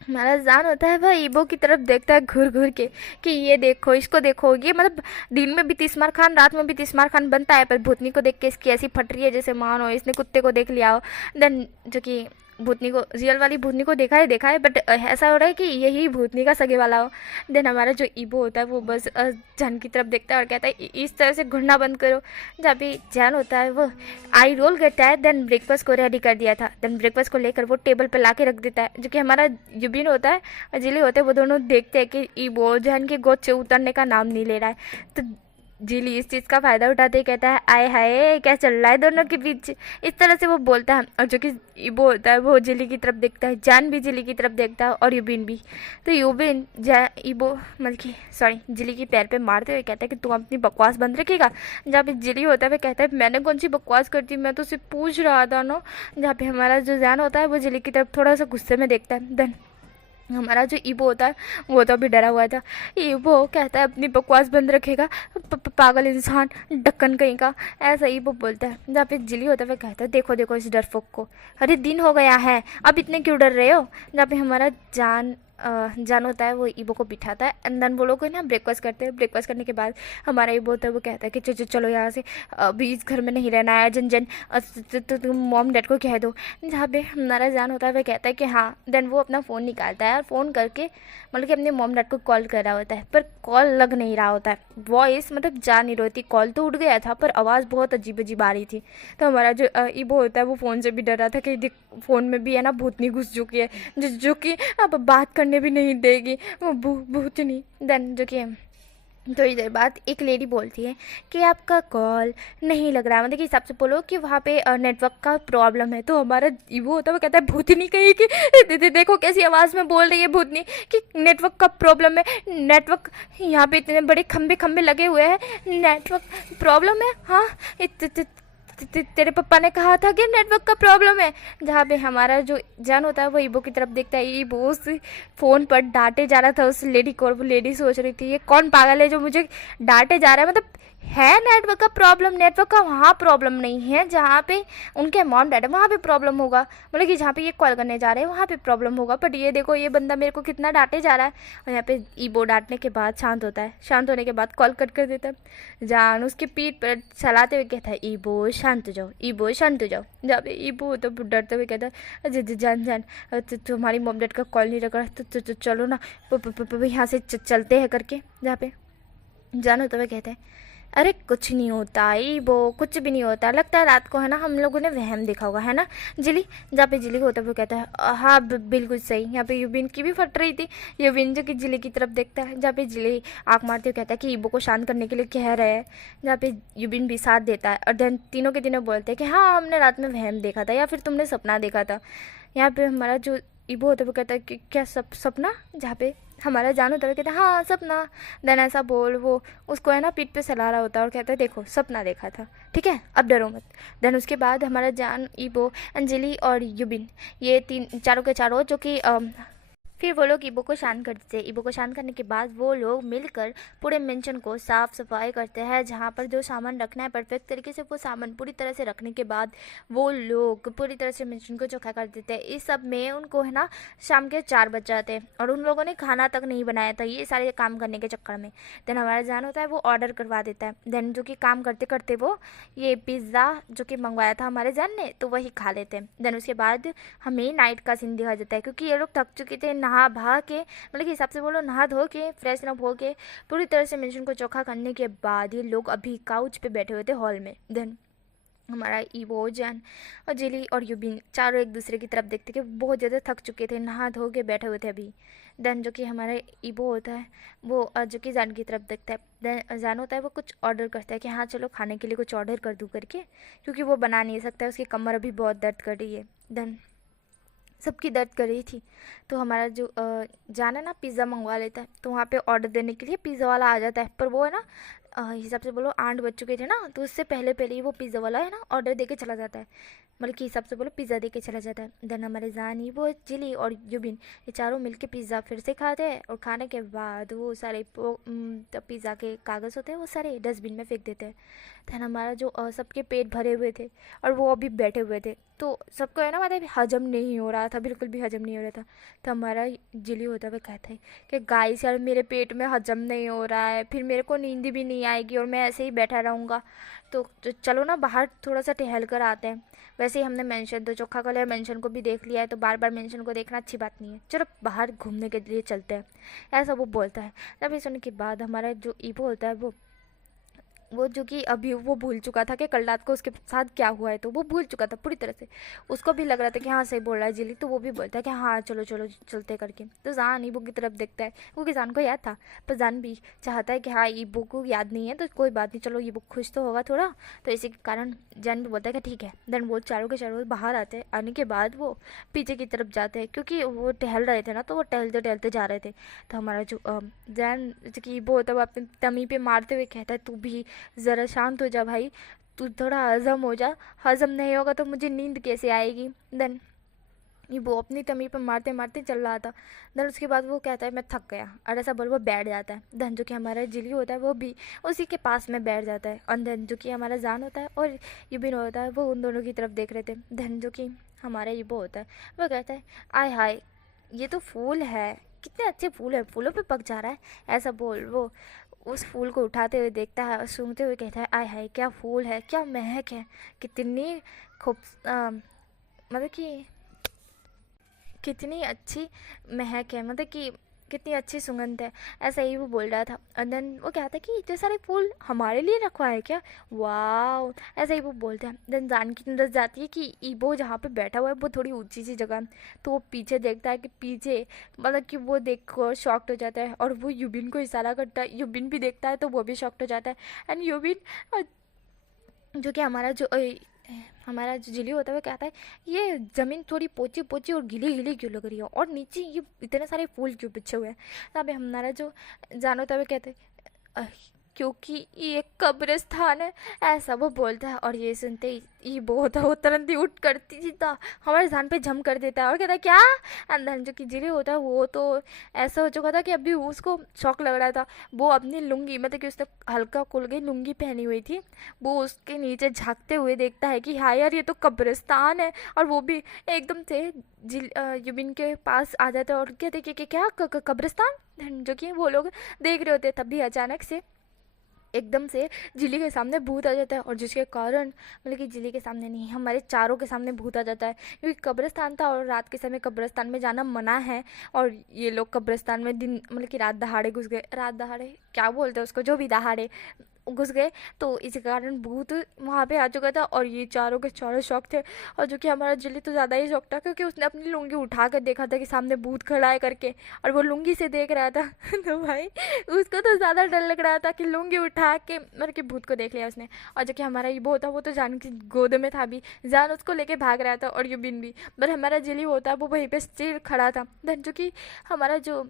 हमारा जान होता है वह ईबो की तरफ देखता है घूर घूर के कि ये देखो इसको देखो, ये मतलब दिन में भी तिस्मार खान रात में भी तिस्मार खान बनता है, पर भूतनी को देख के इसकी ऐसी फट रही है जैसे मानो इसने कुत्ते को देख लिया हो। देन जो कि भूतनी को रियल वाली भूतनी को देखा है बट ऐसा हो रहा है कि यही भूतनी का सगे वाला हो। देन हमारा जो ईबो होता है वो बस जैन की तरफ देखता है और कहता है इस तरह से घूरना बंद करो। जब भी जैन होता है वो आई रोल करता है, देन ब्रेकफास्ट को रेडी कर दिया था, देन ब्रेकफास्ट को लेकर वो टेबल पर ला के रख देता है। जो कि हमारा युबिन होता है और जिली होते हैं वो दोनों देखते हैं कि ईबो जैन के गोद से उतरने का नाम नहीं ले रहा है। तो जिली इस चीज़ का फ़ायदा उठाते ही कहता है आय हाय क्या चल रहा है दोनों के बीच, इस तरह से वो बोलता है। और जो कि ईबो होता है वो जिली की तरफ देखता है, जान भी जिली की तरफ देखता है और यूबिन भी। तो यूबिन ईबो मतलब कि सॉरी जिली की पैर पे मारते हुए कहता है कि तुम अपनी बकवास बंद रखेगा। जहाँ पे जिली होता है वो कहता है मैंने कौन सी बकवास करती, मैं तो सिर्फ पूछ रहा था ना। जहाँ पे हमारा जो जान होता है वो जिली की तरफ थोड़ा सा गुस्से में देखता है। देन हमारा जो ईबो होता है वो तो अभी डरा हुआ था। ईबो कहता है अपनी बकवास बंद रखेगा, पागल इंसान ढक्कन कहीं का, ऐसा ईबो बोलता है। जहाँ पे जिली होता है वह कहता है देखो देखो इस डरपोक को, अरे दिन हो गया है अब इतने क्यों डर रहे हो। जहाँ पे हमारा जान होता है वो ईबो को बिठाता है एंड देन वो लोग ना ब्रेकफास्ट करते हैं। ब्रेकफास्ट करने के बाद हमारा ईबो होता है वो कहता है कि चलो यहाँ से अभी इस घर में नहीं रहना है, जन तो तुम मॉम डैड को कह दो। जहाँ पे हमारा जान होता है वह कहता है कि हाँ। देन वो अपना फ़ोन निकालता है और फ़ोन करके मतलब कि अपने मॉम डैड को कॉल कर रहा होता है, पर कॉल लग नहीं रहा होता है, वॉइस मतलब जा नहीं रही थी। कॉल तो उठ गया था पर आवाज़ बहुत अजीब अजीब आ रही थी। तो हमारा जो ईबो होता है वो फ़ोन से भी डर रहा था कि फ़ोन में भी है ना भूतनी घुस चुकी है जो कि अब बात करने भी नहीं देगी वो भूतनी। देन जो कि थोड़ी देर बाद एक लेडी बोलती है कि आपका कॉल नहीं लग रहा, मतलब कि हिसाब से बोलो कि वहाँ पे नेटवर्क का प्रॉब्लम है। तो हमारा ईबो होता है वो कहता है भूतनी कहीं कि देखो कैसी आवाज़ में बोल रही है भूतनी कि नेटवर्क का प्रॉब्लम है, नेटवर्क यहाँ पे इतने बड़े खंबे लगे हुए हैं, नेटवर्क प्रॉब्लम है। हाँ तेरे पापा ने कहा था कि नेटवर्क का प्रॉब्लम है। जहाँ पे हमारा जो जान होता है वो ईबो की तरफ देखता है। ईबो उस फ़ोन पर डांटे जा रहा था उस लेडी को, और वो लेडी सोच रही थी ये कौन पागल है जो मुझे डांटे जा रहा है, मतलब है नेटवर्क का प्रॉब्लम, नेटवर्क का वहाँ प्रॉब्लम नहीं है जहाँ पे उनके मॉम डैड है वहाँ पे प्रॉब्लम होगा, मतलब कि जहाँ पे ये कॉल करने जा रहे हैं वहाँ पे प्रॉब्लम होगा। बट ये देखो ये बंदा मेरे को कितना डांटे जा रहा है। और यहाँ पे ईबो डांटने के बाद शांत होता है, शांत होने के बाद कॉल कट कर देता है। जान उसकी पीठ पर चलाते हुए कहता है ईबो शांत हो जाओ, ईबो शांत हो जाओ। जहाँ पे ईबो तो डरते हुए कहता है जान तुम्हारी मॉम डैड का कॉल नहीं लग रहा तो चलो ना यहाँ से चलते हैं करके। जहाँ पे जान होता हुआ कहते हैं अरे कुछ नहीं होता ईबो, कुछ भी नहीं होता, लगता है रात को है ना हम लोगों ने वहम देखा होगा है ना जिली। जहाँ पे जिली को होता है वो कहता है हाँ बिल्कुल सही। यहाँ पे यूबिन की भी फट रही थी, यूबिन जो कि जिली की तरफ देखता है। जहाँ पे जिली आँख मारते हुए कहता है कि ईबो को शांत करने के लिए कह रहे हैं। जहाँ पे यूबिन भी साथ देता है और देन तीनों के तीनों बोलते हैं कि हाँ हमने रात में वहम देखा था या फिर तुमने सपना देखा था। यहाँ पे हमारा जो ईबो होता है वो कहता है कि क्या सपना। जहाँ पे हमारा जान होता है कहता है हाँ सपना। देन ऐसा बोल वो उसको है ना पीठ पे सला रहा होता है और कहता है देखो सपना देखा था, ठीक है अब डरो मत। देन उसके बाद हमारा जान ईबो अंजलि और यूबिन ये चारों के चारों जो कि फिर वो लोग ईबो को शांत कर देते हैं। ईबो को शांत करने के बाद वो लोग मिलकर पूरे मेंशन को साफ़ सफाई करते हैं। जहाँ पर जो सामान रखना है परफेक्ट तरीके से वो सामान पूरी तरह से रखने के बाद वो लोग पूरी तरह से मेंशन को चोखा कर देते हैं। इस सब में उनको है ना शाम के 4 बज जाते हैं और उन लोगों ने खाना तक नहीं बनाया था ये सारे काम करने के चक्कर में। देन हमारा जान होता है वो ऑर्डर करवा देता है। देन जो कि काम करते करते वो ये पिज़्ज़ा जो कि मंगवाया था हमारे जान ने तो वही खा लेते हैं। देन उसके बाद हमें नाइट का सीन दिखा जाता है क्योंकि ये लोग थक चुके थे, नहा भा के, मतलब कि हिसाब से बोलो, नहा धो के फ्रेश अप हो के पूरी तरह से मेंशन को चोखा करने के बाद ये लोग अभी काउच पे बैठे हुए थे हॉल में। देन हमारा ईवो, जैन और जिली और यूबिन चारों एक दूसरे की तरफ देखते कि बहुत ज़्यादा थक चुके थे, नहा धो के बैठे हुए थे अभी। देन जो कि हमारा ईवो होता है वो जो कि जान की तरफ देखता है। देन जान होता है वो कुछ ऑर्डर करता है कि हाँ चलो खाने के लिए कुछ ऑर्डर कर दूँ करके, क्योंकि वो बना नहीं सकता है, उसकी कमर अभी बहुत दर्द कर रही है। देन सबकी दर्द कर रही थी, तो हमारा जो जान है ना पिज़्ज़ा मंगवा लेता है, तो वहाँ पे ऑर्डर देने के लिए पिज़्ज़ा वाला आ जाता है। पर वो है ना हिसाब से बोलो 8 बज चुके थे ना, तो उससे पहले पहले ही वो पिज़्ज़ा वाला है ना ऑर्डर दे के चला जाता है, मतलब कि हिसाब से बोलो पिज़्ज़ा दे के चला जाता है। देन हमारे जानी, वो जिली और युबिन ये चारों मिलके पिज़्ज़ा फिर से खाते हैं, और खाने के बाद वो सारे पिज़्ज़ा के कागज़ होते हैं वो सारे डस्टबिन में फेंक देते हैं। देन हमारा जो सबके पेट भरे हुए थे और वो अभी बैठे हुए थे, तो सबको है ना मतलब हजम नहीं हो रहा था, बिल्कुल भी हजम नहीं हो रहा था। तो हमारा जिली होता हुआ कहता है कि गाइस यार मेरे पेट में हजम नहीं हो रहा है, फिर मेरे को नींद भी नहीं आएगी और मैं ऐसे ही बैठा रहूँगा, तो चलो ना बाहर थोड़ा सा टहल कर आते हैं। वैसे ही हमने मेंशन तो चोखा कलर मेंशन को भी देख लिया है, तो बार बार मेंशन को देखना अच्छी बात नहीं है, चलो बाहर घूमने के लिए चलते हैं, ऐसा वो बोलता है। तभी सुनने के बाद हमारा जो ईवो होता है वो जो कि अभी वो भूल चुका था कि कल रात को उसके साथ क्या हुआ है, तो वो भूल चुका था पूरी तरह से। उसको भी लग रहा था कि हाँ सही बोल रहा है जिली, तो वो भी बोलता है कि हाँ चलो चलो चलते करके। तो जान ईबो की तरफ देखता है, क्योंकि जान को याद था, पर जान भी चाहता है कि हाँ ईबो को याद नहीं है तो कोई बात नहीं, चलो ईबो खुश तो होगा थोड़ा, तो इसी के कारण जान भी बोलता है कि ठीक है। देन वो चारों के चारों बाहर आते हैं, आने के बाद वो पीछे की तरफ जाते हैं, क्योंकि वो टहल रहे थे ना, तो वो टहलते टहलते जा रहे थे। तो हमारा जो जैन जो कि ईबो होता है वो अपने तमी पे मारते हुए कहता है तू भी ज़रा शांत हो जा भाई, तू थोड़ा हजम हो जा, हजम नहीं होगा तो मुझे नींद कैसे आएगी। देन ये वो अपनी तमी पर मारते मारते चल रहा था। देन उसके बाद वो कहता है मैं थक गया, और ऐसा बोल वो बैठ जाता है। देन जो कि हमारा जिली होता है वो भी उसी के पास में बैठ जाता है, और देन जो कि हमारा जान होता है और युबिन होता है वो उन दोनों की तरफ देख रहे थे। देन जो कि हमारा ये वो होता है वो कहता है आय हाय ये तो फूल है, कितने अच्छे फूल है, फूलों पे पक जा रहा है, ऐसा बोल वो उस फूल को उठाते हुए देखता है और सूंघते हुए कहता है आय हाय क्या फूल है, क्या महक है, कितनी खूब मतलब कि कितनी अच्छी महक है, मतलब कि कितनी अच्छी सुगंध है, ऐसा ही वो बोल रहा था। और देन वो कहता है कि इतने सारे फूल हमारे लिए रखवा है क्या, वाह, ऐसा ही वो बोलते हैं। देन जान की नजर जाती है कि ईबो जहाँ पे बैठा हुआ है वो थोड़ी ऊंची सी जगह है, तो वो पीछे देखता है कि पीछे, मतलब कि वो देख कर शॉक्ड हो जाता है, और वो युबिन को इशारा करता है, युबिन भी देखता है तो वो भी शॉक्ड हो जाता है। एंड युबिन जो कि हमारा जो जिली होता है वो कहता है ये ज़मीन थोड़ी पोची पोची और गीली गीली क्यों लग रही है, और नीचे ये इतने सारे फूल क्यों बिछे हुए हैं। तब हमारा जो जान होता है वो कहते हैं क्योंकि ये कब्रिस्तान है, ऐसा वो बोलता है। और ये सुनते ही ये बहुत वो तुरंत ही उठ करती सीधा हमारे जान पे जम कर देता है और कहता है क्या। अंदर जो कि जिले होता है वो तो ऐसा हो चुका था कि अभी उसको शौक लग रहा था, वो अपनी लुंगी, मतलब कि उसने हल्का खुल गई लुंगी पहनी हुई थी, वो उसके नीचे झांकते हुए देखता है कि हाँ यार ये तो कब्रिस्तान है, और वो भी एकदम से युबिन के पास आ जाता है और कहते कि क्या कब्रिस्तान, जो कि वो लोग देख रहे होते तभी अचानक से एकदम से जिली के सामने भूत आ जाता है, और जिसके कारण मतलब कि जिली के सामने नहीं हमारे चारों के सामने भूत आ जाता है, क्योंकि कब्रिस्तान था और रात के समय कब्रिस्तान में जाना मना है, और ये लोग कब्रिस्तान में दिन मतलब कि रात दहाड़े घुस गए, रात दहाड़े क्या बोलते हैं उसको, जो भी दहाड़े घुस गए, तो इस कारण भूत वहाँ पे आ चुका था, और ये चारों के चारों शौक थे। और जो कि हमारा जिली तो ज़्यादा ही शौक था, क्योंकि उसने अपनी लुंगी उठा कर देखा था कि सामने भूत खड़ा है करके, और वो लुंगी से देख रहा था तो भाई उसको तो ज़्यादा डर लग रहा था कि लुंगी उठा के मतलब कि भूत को देख लिया उसने। और जो कि हमारा ईबो होता वो तो जान की गोद में था, भी जान उसको लेके भाग रहा था, और युबिन भी, पर हमारा जिली होता वो वहीं पे स्थिर खड़ा था। देन जो कि हमारा जो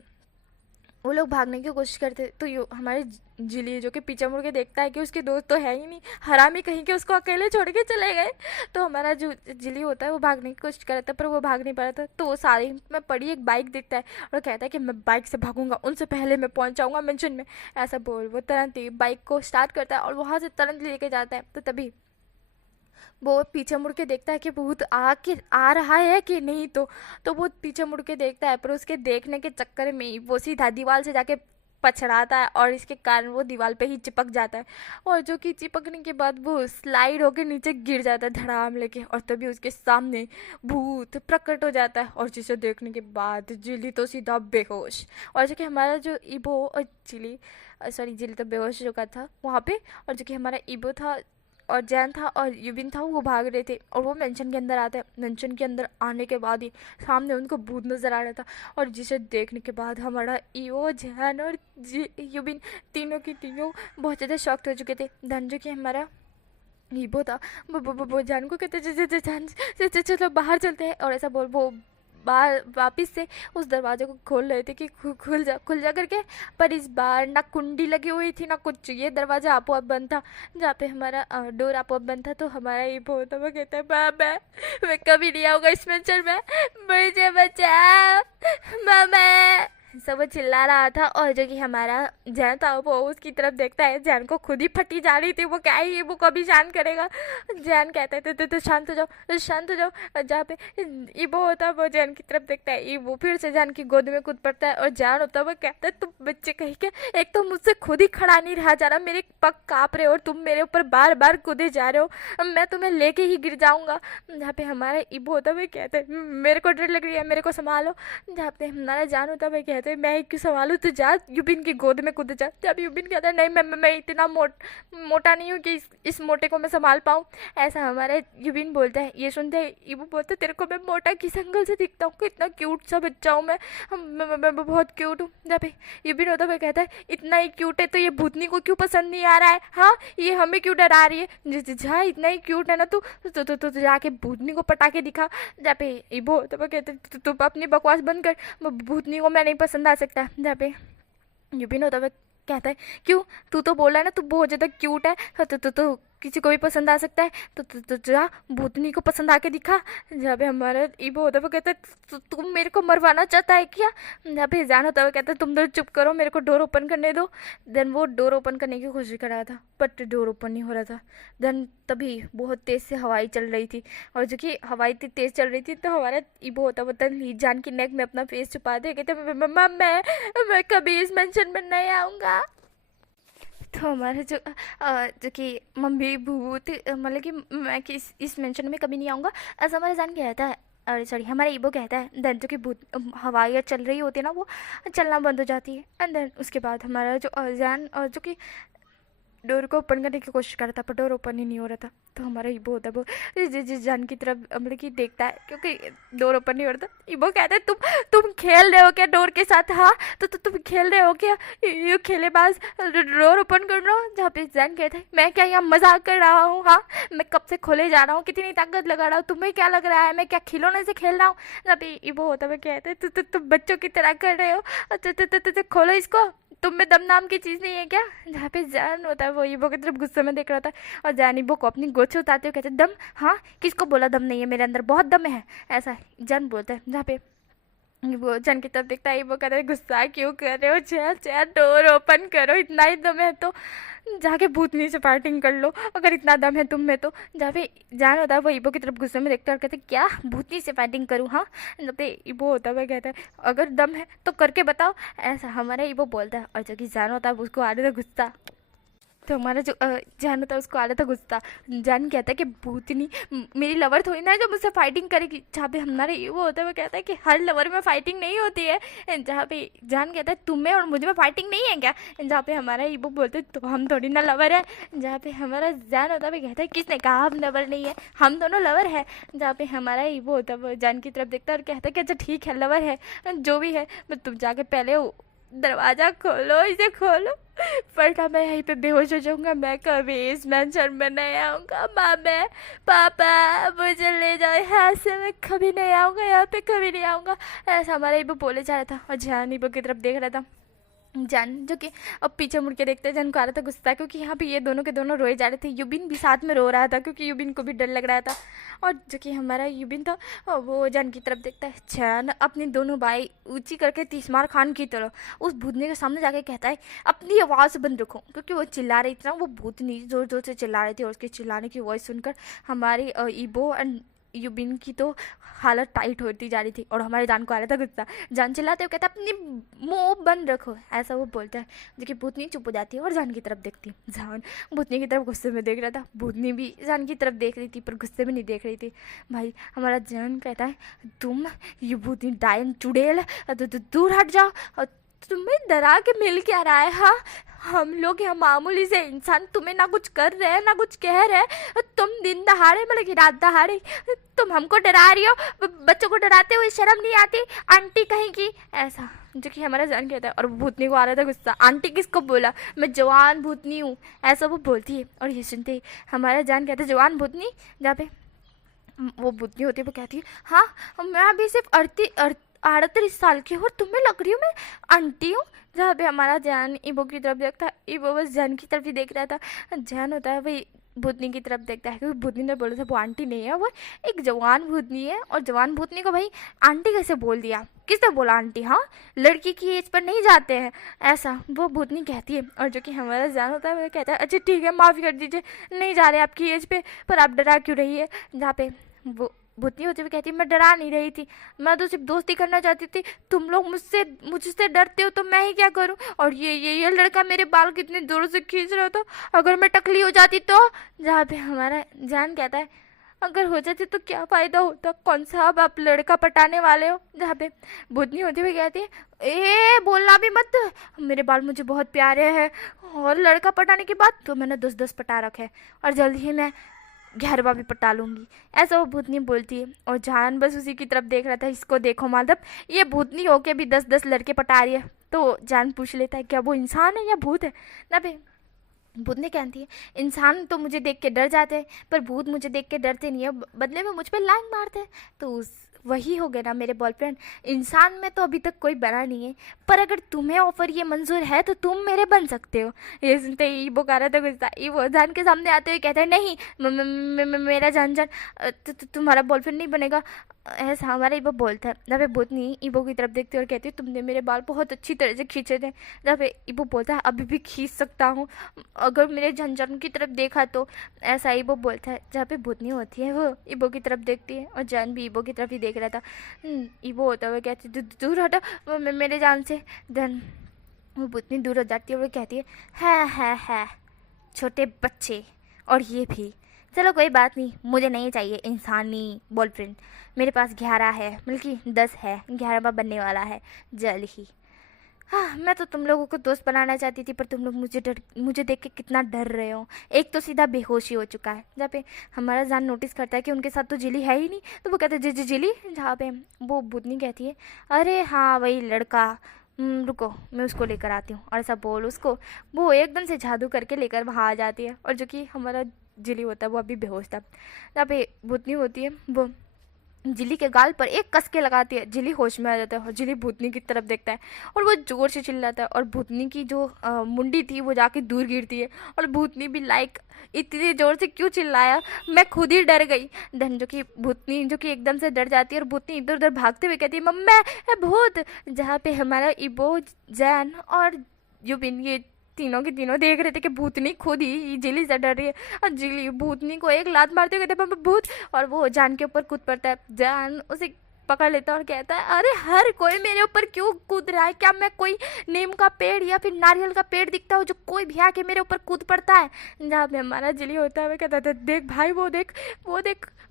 वो लोग भागने की कोशिश करते, तो हमारे जिली जो कि पीछे मुड़ के देखता है कि उसके दोस्त तो है ही नहीं, हरामी कहीं के उसको अकेले छोड़ के चले गए। तो हमारा जो जिली होता है वो भागने की कोशिश कर रहा था, पर वो भाग नहीं पा रहा था, तो वो सारी में पड़ी एक बाइक देखता है और कहता है कि मैं बाइक से भागूंगा, उनसे पहले मैं पहुंच जाऊंगा मेंशन में, ऐसा बोल वो तुरंत ही बाइक को स्टार्ट करता है और वहाँ से तुरंत लेके जाता है। तो तभी वो पीछे मुड़ के देखता है कि भूत आ रहा है कि नहीं, तो वो पीछे मुड़ के देखता है, पर उसके देखने के चक्कर में ही वो सीधा दीवार से जाके पछड़ाता है और इसके कारण वो दीवार पे ही चिपक जाता है, और जो कि चिपकने के बाद वो स्लाइड होकर नीचे गिर जाता है धड़ाम लेके, और तभी उसके सामने भूत प्रकट हो जाता है, और जिसे देखने के बाद जिली तो सीधा बेहोश। और जो कि हमारा जो ईबो और जिली, सॉरी जिली तो बेहोश हो गया था वहाँ पे, और जो कि हमारा ईबो था और जैन था और युबिन था वो भाग रहे थे, और वो मेंशन के अंदर आते हैं। मेंशन के अंदर आने के बाद ही सामने उनको भूत नज़र आ रहा था, और जिसे देखने के बाद हमारा ईओ, जैन और युबिन तीनों की तीनों बहुत ज़्यादा शॉक्ड हो चुके थे। धन जो कि हमारा ईबो था वो जान को कहते जान चलो बाहर चलते हैं, और ऐसा बोल वो बाहर वापस से उस दरवाजे को खोल रहे थे कि खुल जा करके, पर इस बार ना कुंडी लगी हुई थी ना कुछ, ये दरवाजा आपो आप बंद था, जहाँ पे हमारा डोर आपो आप बंद था। तो हमारा ये बहुत वो कहता है मामा मैं कभी नहीं आऊँगा इस मंचर में, मुझे बचाओ मामा, सब वो चिल्ला रहा था। और जो कि हमारा जैन था वो उसकी तरफ देखता है, जैन को खुद ही फटी जा रही थी, वो क्या ही वो कभी शांत करेगा। जैन कहता है तो शांत हो जाओ शांत हो जाओ। जहाँ पे ईबो होता है वो जैन की तरफ देखता है, ईबो फिर से जैन की गोद में कूद पड़ता है, और जैन होता है वो कहता है तुम बच्चे कहीं के, एक तो मुझसे खुद ही खड़ा नहीं रहा जा रहा, मेरे पग काँप रहे हो और तुम मेरे ऊपर बार बार कूदे जा रहे हो, मैं तुम्हें लेके ही गिर जाऊँगा। जहाँ पे हमारा ईबो होता है वो कहता है मेरे को डर लग रही है, मेरे को संभालो। जहाँ पे हमारा जान होता है वो कहते हैं मैं क्यों संभालूं, तो जा युबिन की गोद में कूद जा। जब युबिन कहता है नहीं मैं इतना मोटा नहीं हूँ कि इस मोटे को मैं संभाल पाऊँ, ऐसा हमारा युबिन बोलता है। ये सुनते हैं ईबो बोलता है तेरे को मैं मोटा किस एंगल से दिखता हूँ, कितना क्यूट सा बच्चा हूँ मैं बहुत क्यूट हूँ। जब युबिन होता है कहता है इतना ही क्यूट है तो ये भूतनी को क्यों पसंद नहीं आ रहा है, हाँ ये हमें क्यों डरा रही है, जा इतना ही क्यूट है ना तू तो जाके भूतनी को पटाके दिखा। जहाँ पे ईबो तो कहते तू अपनी बकवास बंद कर, भूतनी को मैं नहीं पसंद आ सकता। जहाँ पे युबिन होता है कहता है क्यों, तू तो बोला ना तू बहुत ज़्यादा क्यूट है तो किसी को भी पसंद आ सकता है, तो जा भूतनी को पसंद आके दिखा। जहाँ पे हमारा ईबो होता है वो कहता है तुम मेरे को मरवाना चाहता है क्या। जहाँ पे जान होता है वो कहता है तुम तो चुप करो, मेरे को डोर ओपन करने दो। देन वो डोर ओपन करने की कोशिश कर रहा था बट डोर ओपन नहीं हो रहा था। देन तभी बहुत तेज़ से हवाई चल रही थी, और जो कि हवाई इतनी तेज़ चल रही थी तो हमारा ईबो होता वो तन जान की नेक में अपना फेस छुपा दे, कहते मम्मा मैं कभी इस मेंशन में नहीं आऊँगा। तो हमारा जो कि मम्मी भूत मतलब कि मैं कि इस मेंशन में कभी नहीं आऊँगा, ऐसा हमारा जान कहता है। अरे सॉरी हमारा ईबो कहता है। देन जो कि भूत हवाइयाँ चल रही होती है ना वो चलना बंद हो जाती है, एंड देन उसके बाद हमारा जो जान जो कि डोर को ओपन करने की कोशिश कर रहा था पर डोर ओपन ही नहीं हो रहा था। तो हमारा ईबो होता है वो जिस जान की तरफ मतलब कि देखता है क्योंकि डोर ओपन नहीं हो रहा था। ईबो कहता है तुम खेल रहे हो क्या डोर के साथ, हाँ तो तुम खेल रहे हो क्या, ये खेलेबाज डोर ओपन कर रहा हूँ। जहाँ पे जान कहता है मैं क्या यहाँ मजाक कर रहा हूँ, हाँ मैं कब से खोले जा रहा हूँ, कितनी ताकत लगा रहा हूँ, तुम्हें क्या लग रहा है मैं क्या खिलौने से खेल रहा हूँ। जहाँ पे ईबो होता है कहता है तुम बच्चों की तरह कर रहे हो, तो खोलो इसको, तुम में दम नाम की चीज़ नहीं है क्या। जहाँ पे जान होता है वो ईबो की तरफ गुस्से में देख रहा था, और जान ईबो को अपनी गोद से उतारते हुए कहते हैं दम, हाँ किसको बोला दम नहीं है, मेरे अंदर बहुत दम है, ऐसा जान बोलता है। जहाँ पे वो जान की तरफ देखता है वो कहता है गुस्सा क्यों कर रहे हो, चल डोर ओपन करो, इतना ही दम है तो जाके भूतनी से फाइटिंग कर लो अगर इतना दम है तुम में तो। जहाँ पे जान होता है वो ईबो की तरफ गुस्से में देखता है और कहते हैं क्या भूतनी से फाइटिंग करूँ, हाँ जब पे ईबो होता है वह कहता है अगर दम है तो करके बताओ, ऐसा हमारा ईबो बोलता है। और जो कि जान होता है उसको आ रहा था गुस्सा, तो हमारा जो जान होता है उसको आ रहा था गुस्सा। जान कहता है कि भूतनी मेरी लवर थोड़ी ना है जो मुझसे फाइटिंग करेगी। जहाँ पे हमारा वो होता है वो कहता है कि हर लवर में फाइटिंग नहीं होती है। जहाँ पे जान कहता है तुम्हें और मुझे में फाइटिंग नहीं है क्या। जहाँ पे हमारा ईबो बोलते हैं तो हम थोड़ी ना लवर है। जहाँ पे हमारा जान होता है वो कहता है किसने कहा हम लवर नहीं है, हम दोनों लवर है। जहाँ पे हमारा ईबो होता है वो जान की तरफ देखता है और कहता है कि अच्छा ठीक है लवर है जो भी है, तुम जाके पहले दरवाज़ा खोलो, इसे खोलो वरना मैं यहीं पे बेहोश हो जाऊंगा, मैं कभी इस मेंशन में नहीं आऊँगा। मामा पापा मुझे ले जाओ यहाँ से, मैं कभी नहीं आऊँगा यहाँ पे, कभी नहीं आऊँगा, ऐसा हमारा ईबो बोले जा रहा था। और जान ईबो की तरफ देख रहा था। जान जो कि अब पीछे मुड़ के देखते जान को आ रहा था गुस्सा, क्योंकि यहाँ पे ये दोनों के दोनों रोए जा रहे थे। युबिन भी साथ में रो रहा था क्योंकि युबिन को भी डर लग रहा था। और जो कि हमारा युबिन था वो जान की तरफ देखता है। जान अपनी दोनों भाई ऊंची करके तीसमार खान की तरह उस भूतनी के सामने जाके कहता है अपनी आवाज़ बंद रखो, क्योंकि वो चिल्ला रही थी ना, वो भूतनी ज़ोर ज़ोर से चिल्ला रही थी। और उसके चिल्लाने की वॉइस सुनकर हमारी ईबो एंड युबिन की तो हालत टाइट होती जा रही थी और हमारे जान को आ रहा था गुस्सा। जान चिल्लाते हुए कहता अपनी मुंह बंद रखो, ऐसा वो बोलता है। देखिए भूतनी चुप हो जाती है और जान की तरफ देखती है। जान भूतनी की तरफ गुस्से में देख रहा था, भूतनी भी जान की तरफ देख रही थी पर गुस्से में नहीं देख रही थी। भाई हमारा जान कहता है तुम ये भूतनी डायन चुड़ैल दूर हट जाओ, तुम्हें डरा के मिल क्या रहा है? हाँ हम लोग यहाँ मामूली से इंसान, तुम्हें ना कुछ कर रहे हैं ना कुछ कह रहे हैं, तुम दिन दहाड़े मतलब कि रात दहाड़े तुम हमको डरा रही हो, बच्चों को डराते हुए शर्म नहीं आती? आंटी कहीं की, ऐसा जो कि हमारा जान कहता है। और भूतनी को आ रहा था गुस्सा, आंटी किसको बोला, मैं जवान भूतनी हूँ, ऐसा वो बोलती है। और ये सुनते ही हमारा जान कहता है जवान भूतनी, जहाँ पे वो भूतनी होती है वो कहती है हाँ मैं अभी सिर्फ 38 साल की हूँ, तुम्हें लग रही हूँ मैं आंटी हूँ। जहाँ पे हमारा जान ईबो की तरफ देखता है, ईबो बस जान की तरफ ही देख रहा था। जान होता है भाई भूतनी की तरफ देखता है क्योंकि भूतनी ने बोला था वो आंटी नहीं है, वो एक जवान भूतनी है। और जवान भूतनी को भाई आंटी कैसे बोल दिया, किसने बोला आंटी? हाँ लड़की की एज पर नहीं जाते हैं, ऐसा वो भूतनी कहती है। और जो कि हमारा जान होता है वो कहता है अच्छा ठीक है माफ़ी कर दीजिए, नहीं जा रहे आपकी एज पे, पर आप डरा क्यों रही है? जहाँ पे वो भूतनी होती हुई कहती है मैं डरा नहीं रही थी, मैं तो सिर्फ दोस्ती करना चाहती थी, तुम लोग मुझसे डरते हो तो मैं ही क्या करूं? और ये लड़का मेरे बाल कितने जोरों से खींच रहा था, अगर मैं टकली हो जाती तो? जहाँ पे हमारा जान कहता है अगर हो जाती तो क्या फ़ायदा होता, कौन सा अब आप लड़का पटाने वाले हो? जहाँ पे भूतनी होती हुई कहती है ए बोलना भी मत, मेरे बाल मुझे बहुत प्यारे हैं और लड़का पटाने के बाद तो मैंने 10-10 पटा रखे हैं और जल्द ही मैं 11वां भी पटा लूँगी, ऐसा वो भूतनी बोलती है। और जान बस उसी की तरफ देख रहा था, इसको देखो माधव ये भूतनी होके भी 10-10 लड़के पटा रही है। तो जान पूछ लेता है क्या वो इंसान है या भूत है? ना बे भूतनी कहती है इंसान तो मुझे देख के डर जाते हैं पर भूत मुझे देख के डरते नहीं है, बदले में मुझ पर लाइन मारते हैं। तो वही हो गए ना मेरे बॉयफ्रेंड, इंसान में तो अभी तक कोई बना नहीं है, पर अगर तुम्हें ऑफर ये मंजूर है तो तुम मेरे बन सकते हो। ये सुनते ही ईबो का रहा था गुस्सा, ईबो जान के सामने आते हुए कहता है नहीं मेरा जान तुम्हारा बॉयफ्रेंड नहीं बनेगा, ऐसा हमारा ईबो बोलता है। जब भूतनी ईबो की तरफ देखती है और कहती है तुमने मेरे बाल बहुत अच्छी तरह से खींचे थे। जब ईबो बोलता है अभी भी खींच सकता हूँ अगर मेरे झंझन की तरफ देखा तो, ऐसा ईबो बोलता है। जहाँ पे भूतनी होती है वो ईबो की तरफ देखती है और जान भी ईबो की तरफ ही देख रहा था। ईबो होता हुआ कहती है दूर हटो मेरे जान से। देन वो भूतनी दूर हो जाती है और वो कहती है छोटे बच्चे और ये भी, चलो कोई बात नहीं, मुझे नहीं चाहिए इंसानी बॉयफ्रेंड, मेरे पास 11 है बल्कि 10 है, 11वां बनने वाला है जल्द ही। हाँ मैं तो तुम लोगों को दोस्त बनाना चाहती थी पर तुम लोग मुझे देख के कितना डर रहे हो, एक तो सीधा बेहोशी हो चुका है। जहाँ पे हमारा जान नोटिस करता है कि उनके साथ तो जिली है ही नहीं, तो वो कहते हैं जी जिली। जहाँ पे वो भूतनी कहती है अरे हाँ वही लड़का, रुको मैं उसको लेकर आती हूँ, और ऐसा बोल उसको वो एकदम से जादू करके लेकर वहाँ आ जाती है। और जो कि हमारा जिली होता है वो अभी बेहोश था। जहाँ पे भूतनी होती है वो जिली के गाल पर एक कस के लगाती है, जिली होश में आ जाता है और जिली भूतनी की तरफ देखता है और वो जोर से चिल्लाता है और भूतनी की जो मुंडी थी वो जाके दूर गिरती है और भूतनी भी लाइक इतनी जोर से क्यों चिल्लाया, मैं खुद ही डर गई। धन जो कि भूतनी जो कि एकदम से डर जाती है और भूतनी इधर उधर भागते हुए कहती है मम्मा है भूत। जहाँ पे हमारा इबो जैन और युबिन ये तीनों के तीनों देख रहे थे कि भूतनी खुद ही जिली से डर रही है और जिली भूतनी को एक लात मारते हुए कहते हैं भूत, और वो जान के ऊपर कूद पड़ता है। जान उसे पकड़ लेता है और कहता है अरे हर कोई मेरे ऊपर क्यों कूद रहा है, क्या मैं कोई नीम का पेड़ या फिर नारियल का पेड़ दिखता हूँ जो कोई भी आके मेरे ऊपर कूद पड़ता है? जहाँ पे हमारा जिली होता है वो कहता था देख भाई वो देख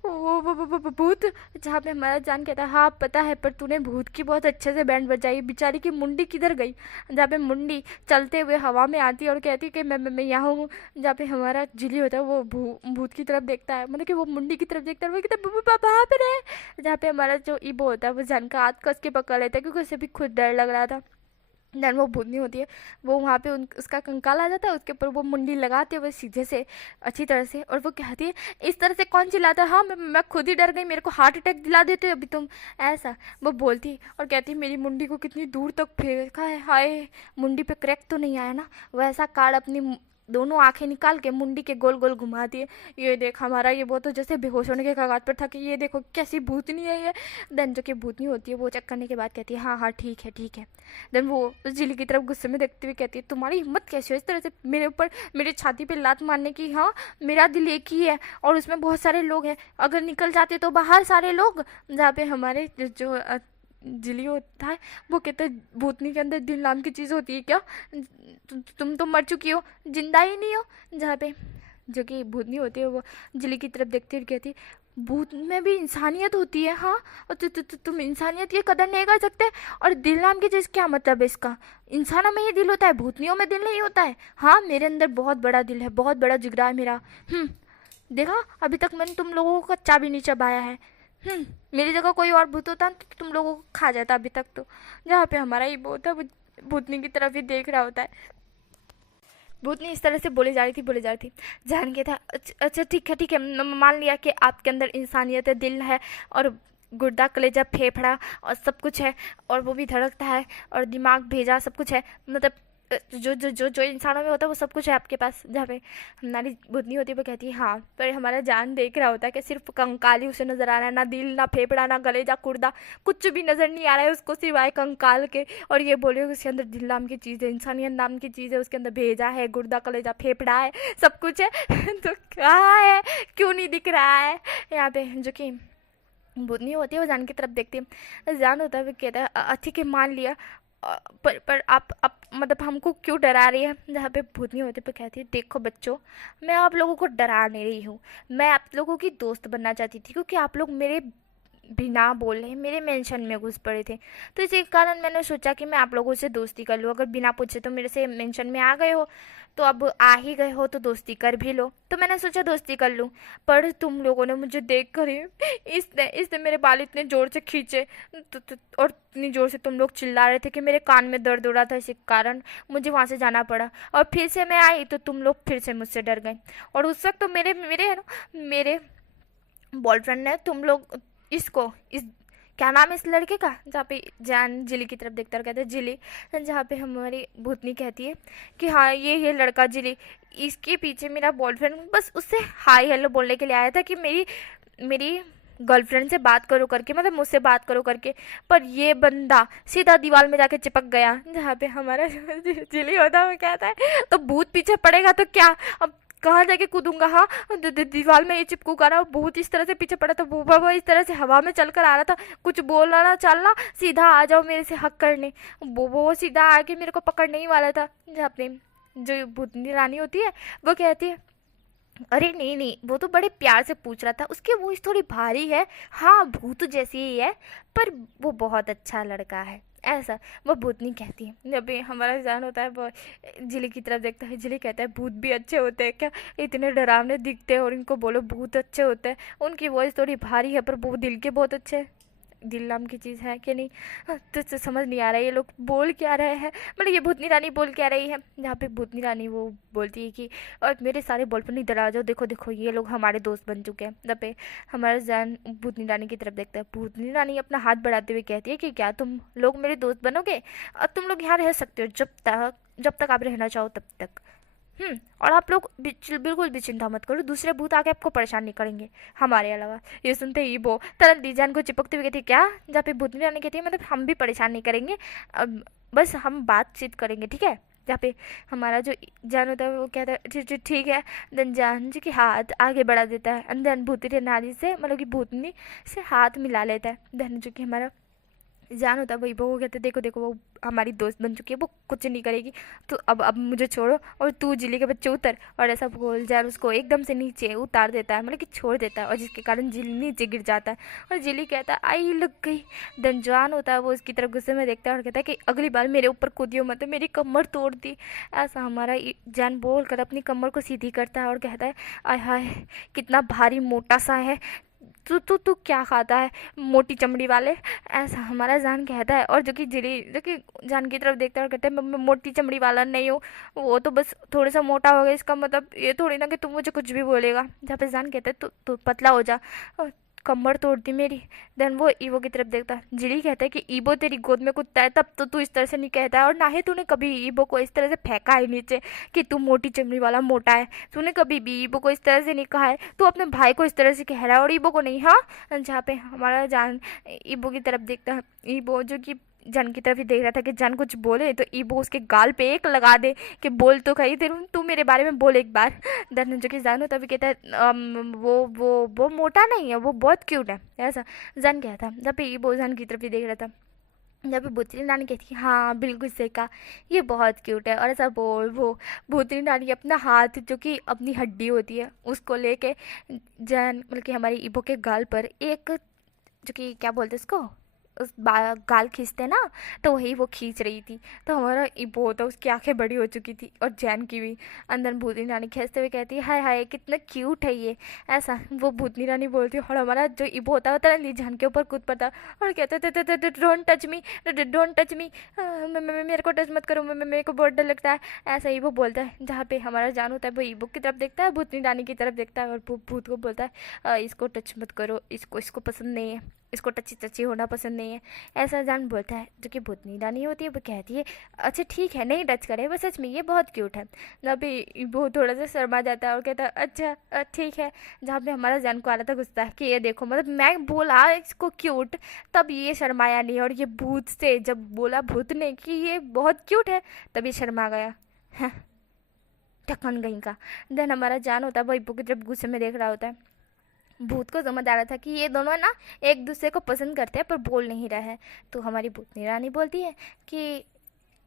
वो भूत। जहाँ पे हमारा जान कहता है हाँ पता है, पर तूने भूत की बहुत अच्छे से बैंड बजाई, बेचारी की मुंडी किधर गई? जहाँ पे मुंडी चलते हुए हवा में आती है और कहती है कि मैं यहाँ हूँ। जहाँ पे हमारा जिली होता है वो भूत की तरफ देखता है, मतलब कि वो मुंडी की तरफ देखता है, वो कहता है वहाँ पे रहे। जहाँ पे हमारा जो ईबो होता है वो जान का हाथ कस के पकड़ लेता है क्योंकि उसे भी खुद डर लग रहा था। देन वो भूतनी होती है वो वहाँ पे उसका कंकाल आ जाता है, उसके ऊपर वो मुंडी लगाते हुए सीधे से अच्छी तरह से, और वो कहती है इस तरह से कौन चिल्लाता है, हाँ मैं खुद ही डर गई, मेरे को हार्ट अटैक दिला देते हो अभी तुम, ऐसा वो बोलती और कहती मेरी मुंडी को कितनी दूर तक फेंका है, हाय मुंडी पे क्रैक तो नहीं आया ना? वैसा कार्ड अपनी दोनों आंखें निकाल के मुंडी के गोल गोल घुमाती है। ये देख हमारा ये वो तो जैसे बेहोश होने के कगार पर था कि ये देखो कैसी भूतनी है ये। देन जो कि भूतनी होती है वो चेक करने के बाद कहती है हाँ हाँ ठीक है ठीक है। देन वो उस जिली की तरफ गुस्से में देखते हुए कहती है तुम्हारी हिम्मत कैसी है इस तरह से मेरे ऊपर मेरी छाती पे लात मारने की। हाँ मेरा दिल एक ही है और उसमें बहुत सारे लोग हैं, अगर निकल जाते तो बाहर सारे लोग। जहाँ पे हमारे जो जिली होता है वो कहते हैं भूतनी के अंदर दिल नाम की चीज़ होती है क्या? तुम तो मर चुकी हो, जिंदा ही नहीं हो। जहाँ पे जो कि भूतनी होती है वो जिली की तरफ देखती है कहती भूत में भी इंसानियत होती है। हाँ और तुम इंसानियत की कदर नहीं कर सकते। और दिल नाम की चीज़ क्या मतलब है इसका? इंसानों में ही दिल होता है, भूतनियों में दिल नहीं होता है। हाँ मेरे अंदर बहुत बड़ा दिल है, बहुत बड़ा जिगरा है मेरा। देखा अभी तक मैंने तुम लोगों को कच्चा भी नहीं चबाया है। मेरी जगह कोई और भूत होता तो तुम लोगों को खा जाता अभी तक तो। जहाँ पे हमारा ये भूत है वो भूतनी की तरफ ही देख रहा होता है। भूतनी इस तरह से बोली जा रही थी। जान के था अच्छा ठीक है मान लिया कि आपके अंदर इंसानियत है, दिल है और गुर्दा कलेजा फेफड़ा और सब कुछ है और वो भी धड़कता है और दिमाग भेजा सब कुछ है। मतलब जो इंसानों में होता है वो सब कुछ है आपके पास। जहाँ पे हमारी भूतनी होती है वो कहती है हाँ, पर हमारा जान देख रहा होता है कि सिर्फ कंकाल ही उसे नज़र आ रहा है, ना दिल ना फेफड़ा ना गलेजा कुर्दा कुछ भी नज़र नहीं आ रहा है उसको सिवाय कंकाल के। और ये बोले उसके अंदर दिल नाम की चीज़ है, इंसानियत नाम की चीज़ है, उसके अंदर भेजा है, गुर्दा कलेजा फेफड़ा है, सब कुछ है। तो कहाँ है, क्यों नहीं दिख रहा है यहाँ पे? जो कि भूतनी होती है वो जान की तरफ देखती है। जान होता है वो कहता है ठीक है मान लिया, पर आप मतलब हमको क्यों डरा रही है? जहाँ पे भूतनी होती पे कहती है देखो बच्चों, मैं आप लोगों को डरा नहीं रही हूँ, मैं आप लोगों की दोस्त बनना चाहती थी क्योंकि आप लोग मेरे बिना बोले मेरे मेंशन में घुस पड़े थे। तो इसी कारण मैंने सोचा कि मैं आप लोगों से दोस्ती कर लूँ, अगर बिना पूछे तो मेरे से मेंशन में आ गए हो तो अब आ ही गए हो तो दोस्ती कर भी लो, तो मैंने सोचा दोस्ती कर लूँ। पर तुम लोगों ने मुझे देख कर ही इसने मेरे बाल इतने ज़ोर से खींचे और इतनी ज़ोर से तुम लोग चिल्ला रहे थे कि मेरे कान में दर्द हो रहा था, इसी कारण मुझे वहाँ से जाना पड़ा। और फिर से मैं आई तो तुम लोग फिर से मुझसे डर गए और उस वक्त तो मेरे बॉयफ्रेंड ने तुम लोग इसको इस क्या नाम है इस लड़के का? जहाँ पे जान जिली की तरफ देखता कहते हैं जिली। जहाँ पे हमारी भूतनी कहती है कि हाँ ये लड़का जिली, इसके पीछे मेरा बॉयफ्रेंड बस उससे हाय हेलो बोलने के लिए आया था कि मेरी गर्लफ्रेंड से बात करो करके, मतलब मुझसे बात करो करके, पर ये बंदा सीधा दीवार में जाके चिपक गया। जहाँ पे हमारा जिली होता है वो कहता है तो भूत पीछे पड़ेगा तो क्या, अब कहाँ जाके कूदूंगा? हाँ दीवार में ये चिपकूंगा ना। भूत इस तरह से पीछे पड़ा था, वो इस तरह से हवा में चलकर आ रहा था, कुछ बोलना ना चलना, सीधा आ जाओ मेरे से हक करने। वो सीधा आके मेरे को पकड़ने ही वाला था। जहाँ पे जो भूतनी रानी होती है वो कहती है अरे नहीं वो तो बड़े प्यार से पूछ रहा था, उसकी वॉइस थोड़ी भारी है, हाँ भूत जैसी ही है, पर वो बहुत अच्छा लड़का है, ऐसा वो भूतनी कहती है। जब भी हमारा जान होता है वो जिली की तरफ देखता है, जिली कहता है भूत भी अच्छे होते हैं क्या? इतने डरावने दिखते हैं और इनको बोलो भूत अच्छे होते हैं। उनकी वॉइस थोड़ी भारी है पर वो दिल के बहुत अच्छे हैं। दिल नाम की चीज़ है कि नहीं? तो समझ नहीं आ रहा है ये लोग बोल क्या रहे हैं, मतलब ये भूतनी रानी बोल क्या रही है। जहाँ पे भूतनी रानी वो बोलती है कि और मेरे सारे बॉयफ्रेंड इधर आ जाओ, देखो देखो ये लोग हमारे दोस्त बन चुके हैं। जब पे हमारा जान भूतनी रानी की तरफ देखता है, भूतनी रानी अपना हाथ बढ़ाते हुए कहती है कि क्या तुम लोग मेरे दोस्त बनोगे? और तुम लोग यहाँ रह सकते हो जब तक आप रहना चाहो तब तक। और आप लोग बिल्कुल भी चिंता मत करो, दूसरे भूत आके आपको परेशान नहीं करेंगे हमारे अलावा। ये सुनते ही वो तरल दीजान को चिपकते हुए कहती क्या? जहाँ पे भूतनी रानी कहती है मतलब हम भी परेशान नहीं करेंगे, अब बस हम बातचीत करेंगे ठीक है। जहाँ पे हमारा जो जान होता है वो कहता है ठीक है। देन जान जी की हाथ आगे बढ़ा देता है, देन भूतनी नारी से मतलब कि भूतनी से हाथ मिला लेता है। देन जो कि हमारा जान होता है वही वो कहते देखो देखो वो हमारी दोस्त बन चुकी है, वो कुछ नहीं करेगी, तो अब मुझे छोड़ो और तू जिले के बच्चे उतर। और ऐसा बोल जान उसको एकदम से नीचे उतार देता है, मतलब कि छोड़ देता है, और जिसके कारण जिली नीचे गिर जाता है और जिली कहता है आई लग गई। देन जान होता है वो उसकी तरफ गुस्से में देखता है और कहता है कि अगली बार मेरे ऊपर कूदियो मत, मेरी कमर तोड़ दी। ऐसा हमारा जान बोल कर अपनी कमर को सीधी करता है और कहता है आय हाय कितना भारी मोटा सा है, तू क्या खाता है मोटी चमड़ी वाले? ऐसा हमारा जान कहता है। और जो कि जान की तरफ देखता है और कहता है मैं मोटी चमड़ी वाला नहीं हूँ, वो तो बस थोड़ा सा मोटा हो गया, इसका मतलब ये थोड़ी ना कि तू मुझे कुछ भी बोलेगा। जहाँ पे जान कहता है तू पतला हो जा, कमर तोड़ दी मेरी। देन वो ईवो की तरफ देखता, जिली कहता है कि ईवो तेरी गोद में कुत्ता है तब तो तू इस तरह से नहीं कहता है, और ना ही तूने कभी ईवो को इस तरह से फेंका है नीचे कि तू मोटी चमड़ी वाला मोटा है। तूने कभी भी ईवो को इस तरह से नहीं कहा है, तू अपने भाई को इस तरह से कह रहा है और ईवो को नहीं। हाँ, जहाँ पे हमारा जान ईवो की तरफ देखता है, ईवो जो कि जन की तरफ ही देख रहा था कि जन कुछ बोले तो ईबो उसके गाल पे एक लगा दे कि बोल तो कही तेरे, तू मेरे बारे में बोल एक बार। देन जो कि जन तभी कहता है वो मोटा नहीं है, वो बहुत क्यूट है, ऐसा जन कहता है। जब ईबो जन की तरफ ही देख रहा था, जब भूतनी नानी कहती है हाँ बिल्कुल सही कहा, ये बहुत क्यूट है, और ऐसा बोल वो भूतनी नानी अपना हाथ जो कि अपनी हड्डी होती है उसको लेके जन मतलब कि हमारी ईबो के गाल पर एक जो कि क्या बोलते हैं उसको, उस गाल खींचते ना, तो वही वो खींच रही थी। तो हमारा इबो होता उसकी आंखें बड़ी हो चुकी थी और जैन की भी। अंदर भूतनी रानी खींचते हुए कहती है हाय हाय कितना क्यूट है ये, ऐसा वो भूतनी रानी बोलती है। और हमारा जो इबो होता है ना जैन के ऊपर कूद पड़ता और कहते थे don't touch me, don't touch me, मेरे को टच मत करो, मेरे को बहुत डर लगता है, ऐसा इबो बोलता है। जहाँ पे हमारा जान होता है वो इबो की तरफ देखता है, भूतनी रानी की तरफ देखता है और भूत को बोलता है इसको टच मत करो, इसको पसंद नहीं है, इसको टची टची होना पसंद नहीं है, ऐसा जान बोलता है। जो कि भूतनी रानी होती है वो कहती है अच्छा ठीक है नहीं टच करे, बस सच में ये बहुत क्यूट है। अभी वो थोड़ा सा शर्मा जाता है और कहता है अच्छा ठीक है। जहाँ पे हमारा जान को आ रहा था गुस्सा कि ये देखो मतलब मैं बोला इसको क्यूट, तब ये शर्माया नहीं, और ये भूत से जब बोला भूत ने कि ये बहुत क्यूट है तब ये शर्मा गया। हाँ, ढक्कन गई का। देन हमारा जान होता है वो इब्बू की तरफ गुस्से में देख रहा होता है। भूत को समझ आ रहा था कि ये दोनों ना एक दूसरे को पसंद करते हैं पर बोल नहीं रहे हैं। तो हमारी भूतनी रानी बोलती है कि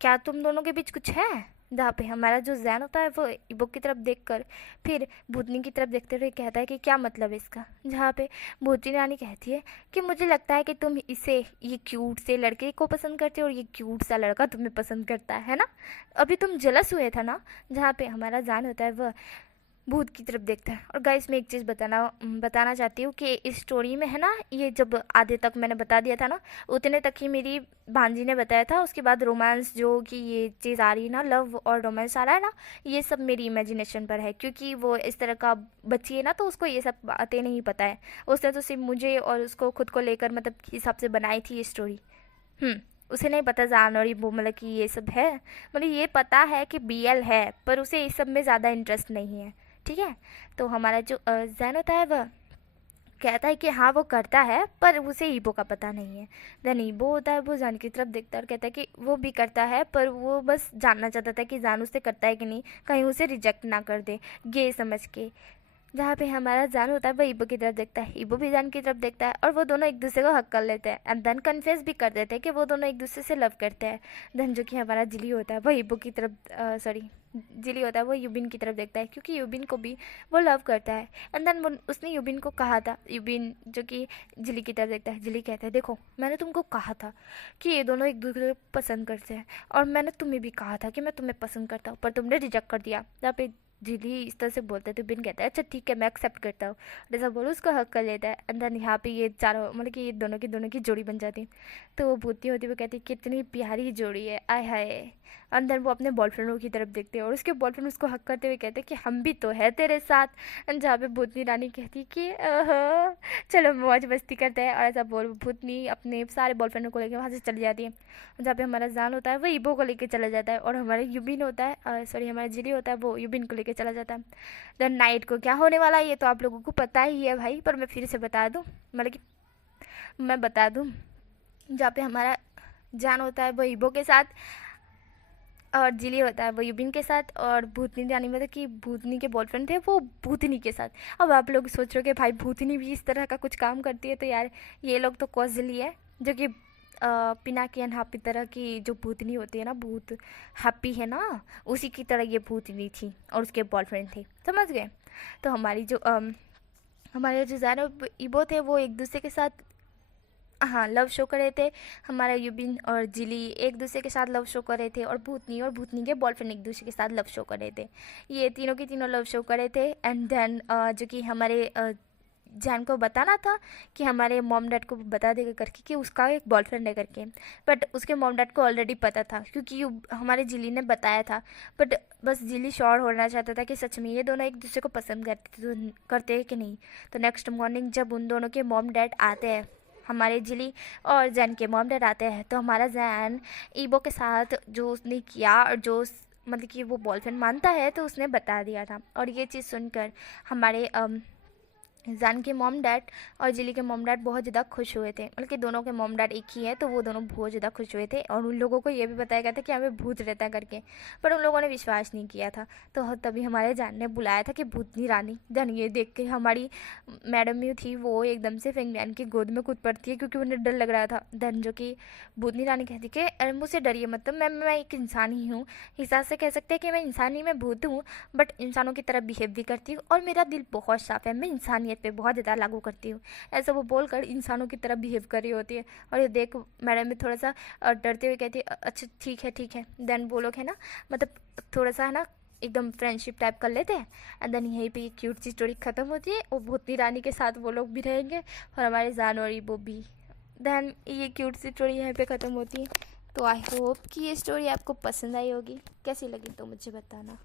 क्या तुम दोनों के बीच कुछ है। जहाँ पे हमारा जो जैन होता है वो इबो की तरफ देखकर फिर भूतनी की तरफ देखते हुए कहता है कि क्या मतलब है इसका। जहाँ पे भूतनी रानी कहती है कि मुझे लगता है कि तुम इसे ये क्यूट से लड़के को पसंद करते हो और ये क्यूट सा लड़का तुम्हें पसंद करता है ना, अभी तुम जलस हुए था ना। जहाँ पे हमारा जान होता है वह भूत की तरफ देखता है। और गाइस मैं एक चीज़ बताना चाहती हूँ कि इस स्टोरी में है ना, ये जब आधे तक मैंने बता दिया था ना उतने तक ही मेरी भांजी ने बताया था, उसके बाद रोमांस जो कि ये चीज़ आ रही है ना, लव और रोमांस आ रहा है ना, ये सब मेरी इमेजिनेशन पर है, क्योंकि वो इस तरह का बच्ची है ना तो उसको ये सब बातें नहीं पता है। उसने तो सिर्फ मुझे और उसको खुद को लेकर मतलब हिसाब से बनाई थी ये स्टोरी। उसे नहीं पता जान और वो मतलब कि ये सब है, मतलब ये पता है कि बीएल है पर उसे इस सब में ज़्यादा इंटरेस्ट नहीं है। ठीक है, तो हमारा जो जैन होता है वह कहता है कि हाँ वो करता है पर उसे ईबो का पता नहीं है। देन ईबो होता है वो जान की तरफ देखता है और कहता है कि वो भी करता है पर वो बस जानना चाहता था कि जान उससे करता है कि नहीं, कहीं उसे रिजेक्ट ना कर दे गे समझ के। जहाँ पे हमारा जान होता है वो ईबो की तरफ देखता है, ईबो भी जान की तरफ देखता है और वो दोनों एक दूसरे को हक कर लेते हैं एंड देन कन्फेस भी कर देते हैं कि वो दोनों एक दूसरे से लव करते हैं। देन जो कि हमारा जिली होता है वो ईबो की तरफ सॉरी जिली होता है वो यूबिन की तरफ देखता है क्योंकि यूबिन को भी वो लव करता है। एंड देन उसने यूबिन को कहा था, यूबिन जो कि जिली की तरफ देखता है, जिली कहता है देखो मैंने तुमको कहा था कि ये दोनों एक दूसरे को पसंद करते हैं और मैंने तुम्हें भी कहा था कि मैं तुम्हें पसंद करता हूँ पर तुमने रिजेक्ट कर दिया। जहाँ पे जिली इस तरह से बोलते हैं तो बिन कहता है अच्छा ठीक है मैं एक्सेप्ट करता हूँ, जैसा बोलो उसको हक कर लेता है। एंड देन यहाँ पे ये चारों मतलब कि ये दोनों की जोड़ी बन जाती है। तो वो भूतनी होती है वो कहती है कितनी प्यारी जोड़ी है आय हाय। अंदर वो अपने बॉयफ्रेंडों की तरफ देखते हैं और उसके बॉयफ्रेंड उसको हक करते हुए कहते हैं कि हम भी तो है तेरे साथ। जहाँ पे भूतनी रानी कहती है कि चलो मौज मस्ती करते हैं, और ऐसा बोल भूतनी अपने सारे बॉयफ्रेंडों को लेकर वहाँ से चली जाती है। जहाँ पे हमारा जान होता है वो ईबो को लेकर चला जाता है और हमारा यूबिन होता है सॉरी हमारा जिली होता है वो यूबिन को लेकर चला जाता है। देन नाइट को क्या होने वाला है ये तो आप लोगों को पता ही है भाई, पर मैं फिर से बता दूँ मतलब कि मैं बता दूँ। जहाँ पे हमारा जान होता है वो ईबो के साथ और जिली होता है वो यूबिन के साथ, और भूतनी रानी मतलब कि भूतनी के बॉयफ्रेंड थे वो भूतनी के साथ। अब आप लोग सोच रहे हो कि भाई भूतनी भी इस तरह का कुछ काम करती है, तो यार ये लोग तो कॉजली है जो कि पिनाकी एंड हैप्पी तरह की जो भूतनी होती है ना, भूत हैप्पी है ना उसी की तरह ये भूतनी थी और उसके बॉयफ्रेंड थे, समझ गए। तो हमारे जो ज़ारा इबो थे वो एक दूसरे के साथ हाँ लव शो कर रहे थे। हमारा यूबिन और जिली एक दूसरे के साथ लव शो कर रहे थे और भूतनी के बॉयफ्रेंड एक दूसरे के साथ लव शो कर रहे थे। ये तीनों के तीनों लव शो कर रहे थे। एंड देन जो कि हमारे जान को बताना था कि हमारे मॉम डैड को बता देगा करके कि उसका एक बॉयफ्रेंड है करके। बट उसके मॉम डैड को ऑलरेडी पता था क्योंकि हमारे जिली ने बताया था। बट बस जिली श्योर होना चाहता था कि सच में ये दोनों एक दूसरे को पसंद करते हैं कि नहीं। तो नेक्स्ट मॉर्निंग जब उन दोनों के मॉम डैड आते हैं, हमारे जिली और जैन के मॉम डैड आते हैं, तो हमारा जैन ईबो के साथ जो उसने किया और जो मतलब कि वो बॉयफ्रेंड मानता है, तो उसने बता दिया था। और ये चीज़ सुनकर हमारे जान के मॉम डैड और जिली के मॉम डैड बहुत ज़्यादा खुश हुए थे। मतलब कि दोनों के मॉम डैड एक ही है, तो वो दोनों बहुत ज़्यादा खुश हुए थे। और उन लोगों को ये भी बताया गया था कि हमें भूत रहता करके, पर उन लोगों ने विश्वास नहीं किया था। तो तभी हमारे जान ने बुलाया था कि भूतनी रानी। देन ये देख के हमारी मैडम यू थी, वो एकदम से फेंगनैन की गोद में कूद पड़ती है क्योंकि उन्हें डर लग रहा था। देन जो कि भूतनी रानी कहती कि अरे मुझसे डरिए मत, मैं एक इंसान ही हूँ, हिसाब से कह सकते हैं कि मैं इंसान ही, मैं भूत हूँ, बट इंसानों की तरह बिहेव भी करती हूँ और मेरा दिल बहुत साफ है, मैं इंसानियत पे बहुत ज़्यादा लागू करती हूँ। ऐसा वो बोलकर इंसानों की तरह बिहेव कर रही होती है। और ये देख मैडम भी थोड़ा सा डरते हुए कहती है अच्छा ठीक है ठीक है। देन वो लोग है ना, मतलब थोड़ा सा है ना एकदम फ्रेंडशिप टाइप कर लेते हैं। एंड देन यहीं पे ये क्यूट सी स्टोरी ख़त्म होती है। वो भूतनी रानी के साथ वो लोग भी रहेंगे और हमारे जान और वो भी। देन ये क्यूट सी स्टोरी यहीं पे ख़त्म होती है। तो आई होप कि ये स्टोरी आपको पसंद आई होगी। कैसी लगी तो मुझे बताना।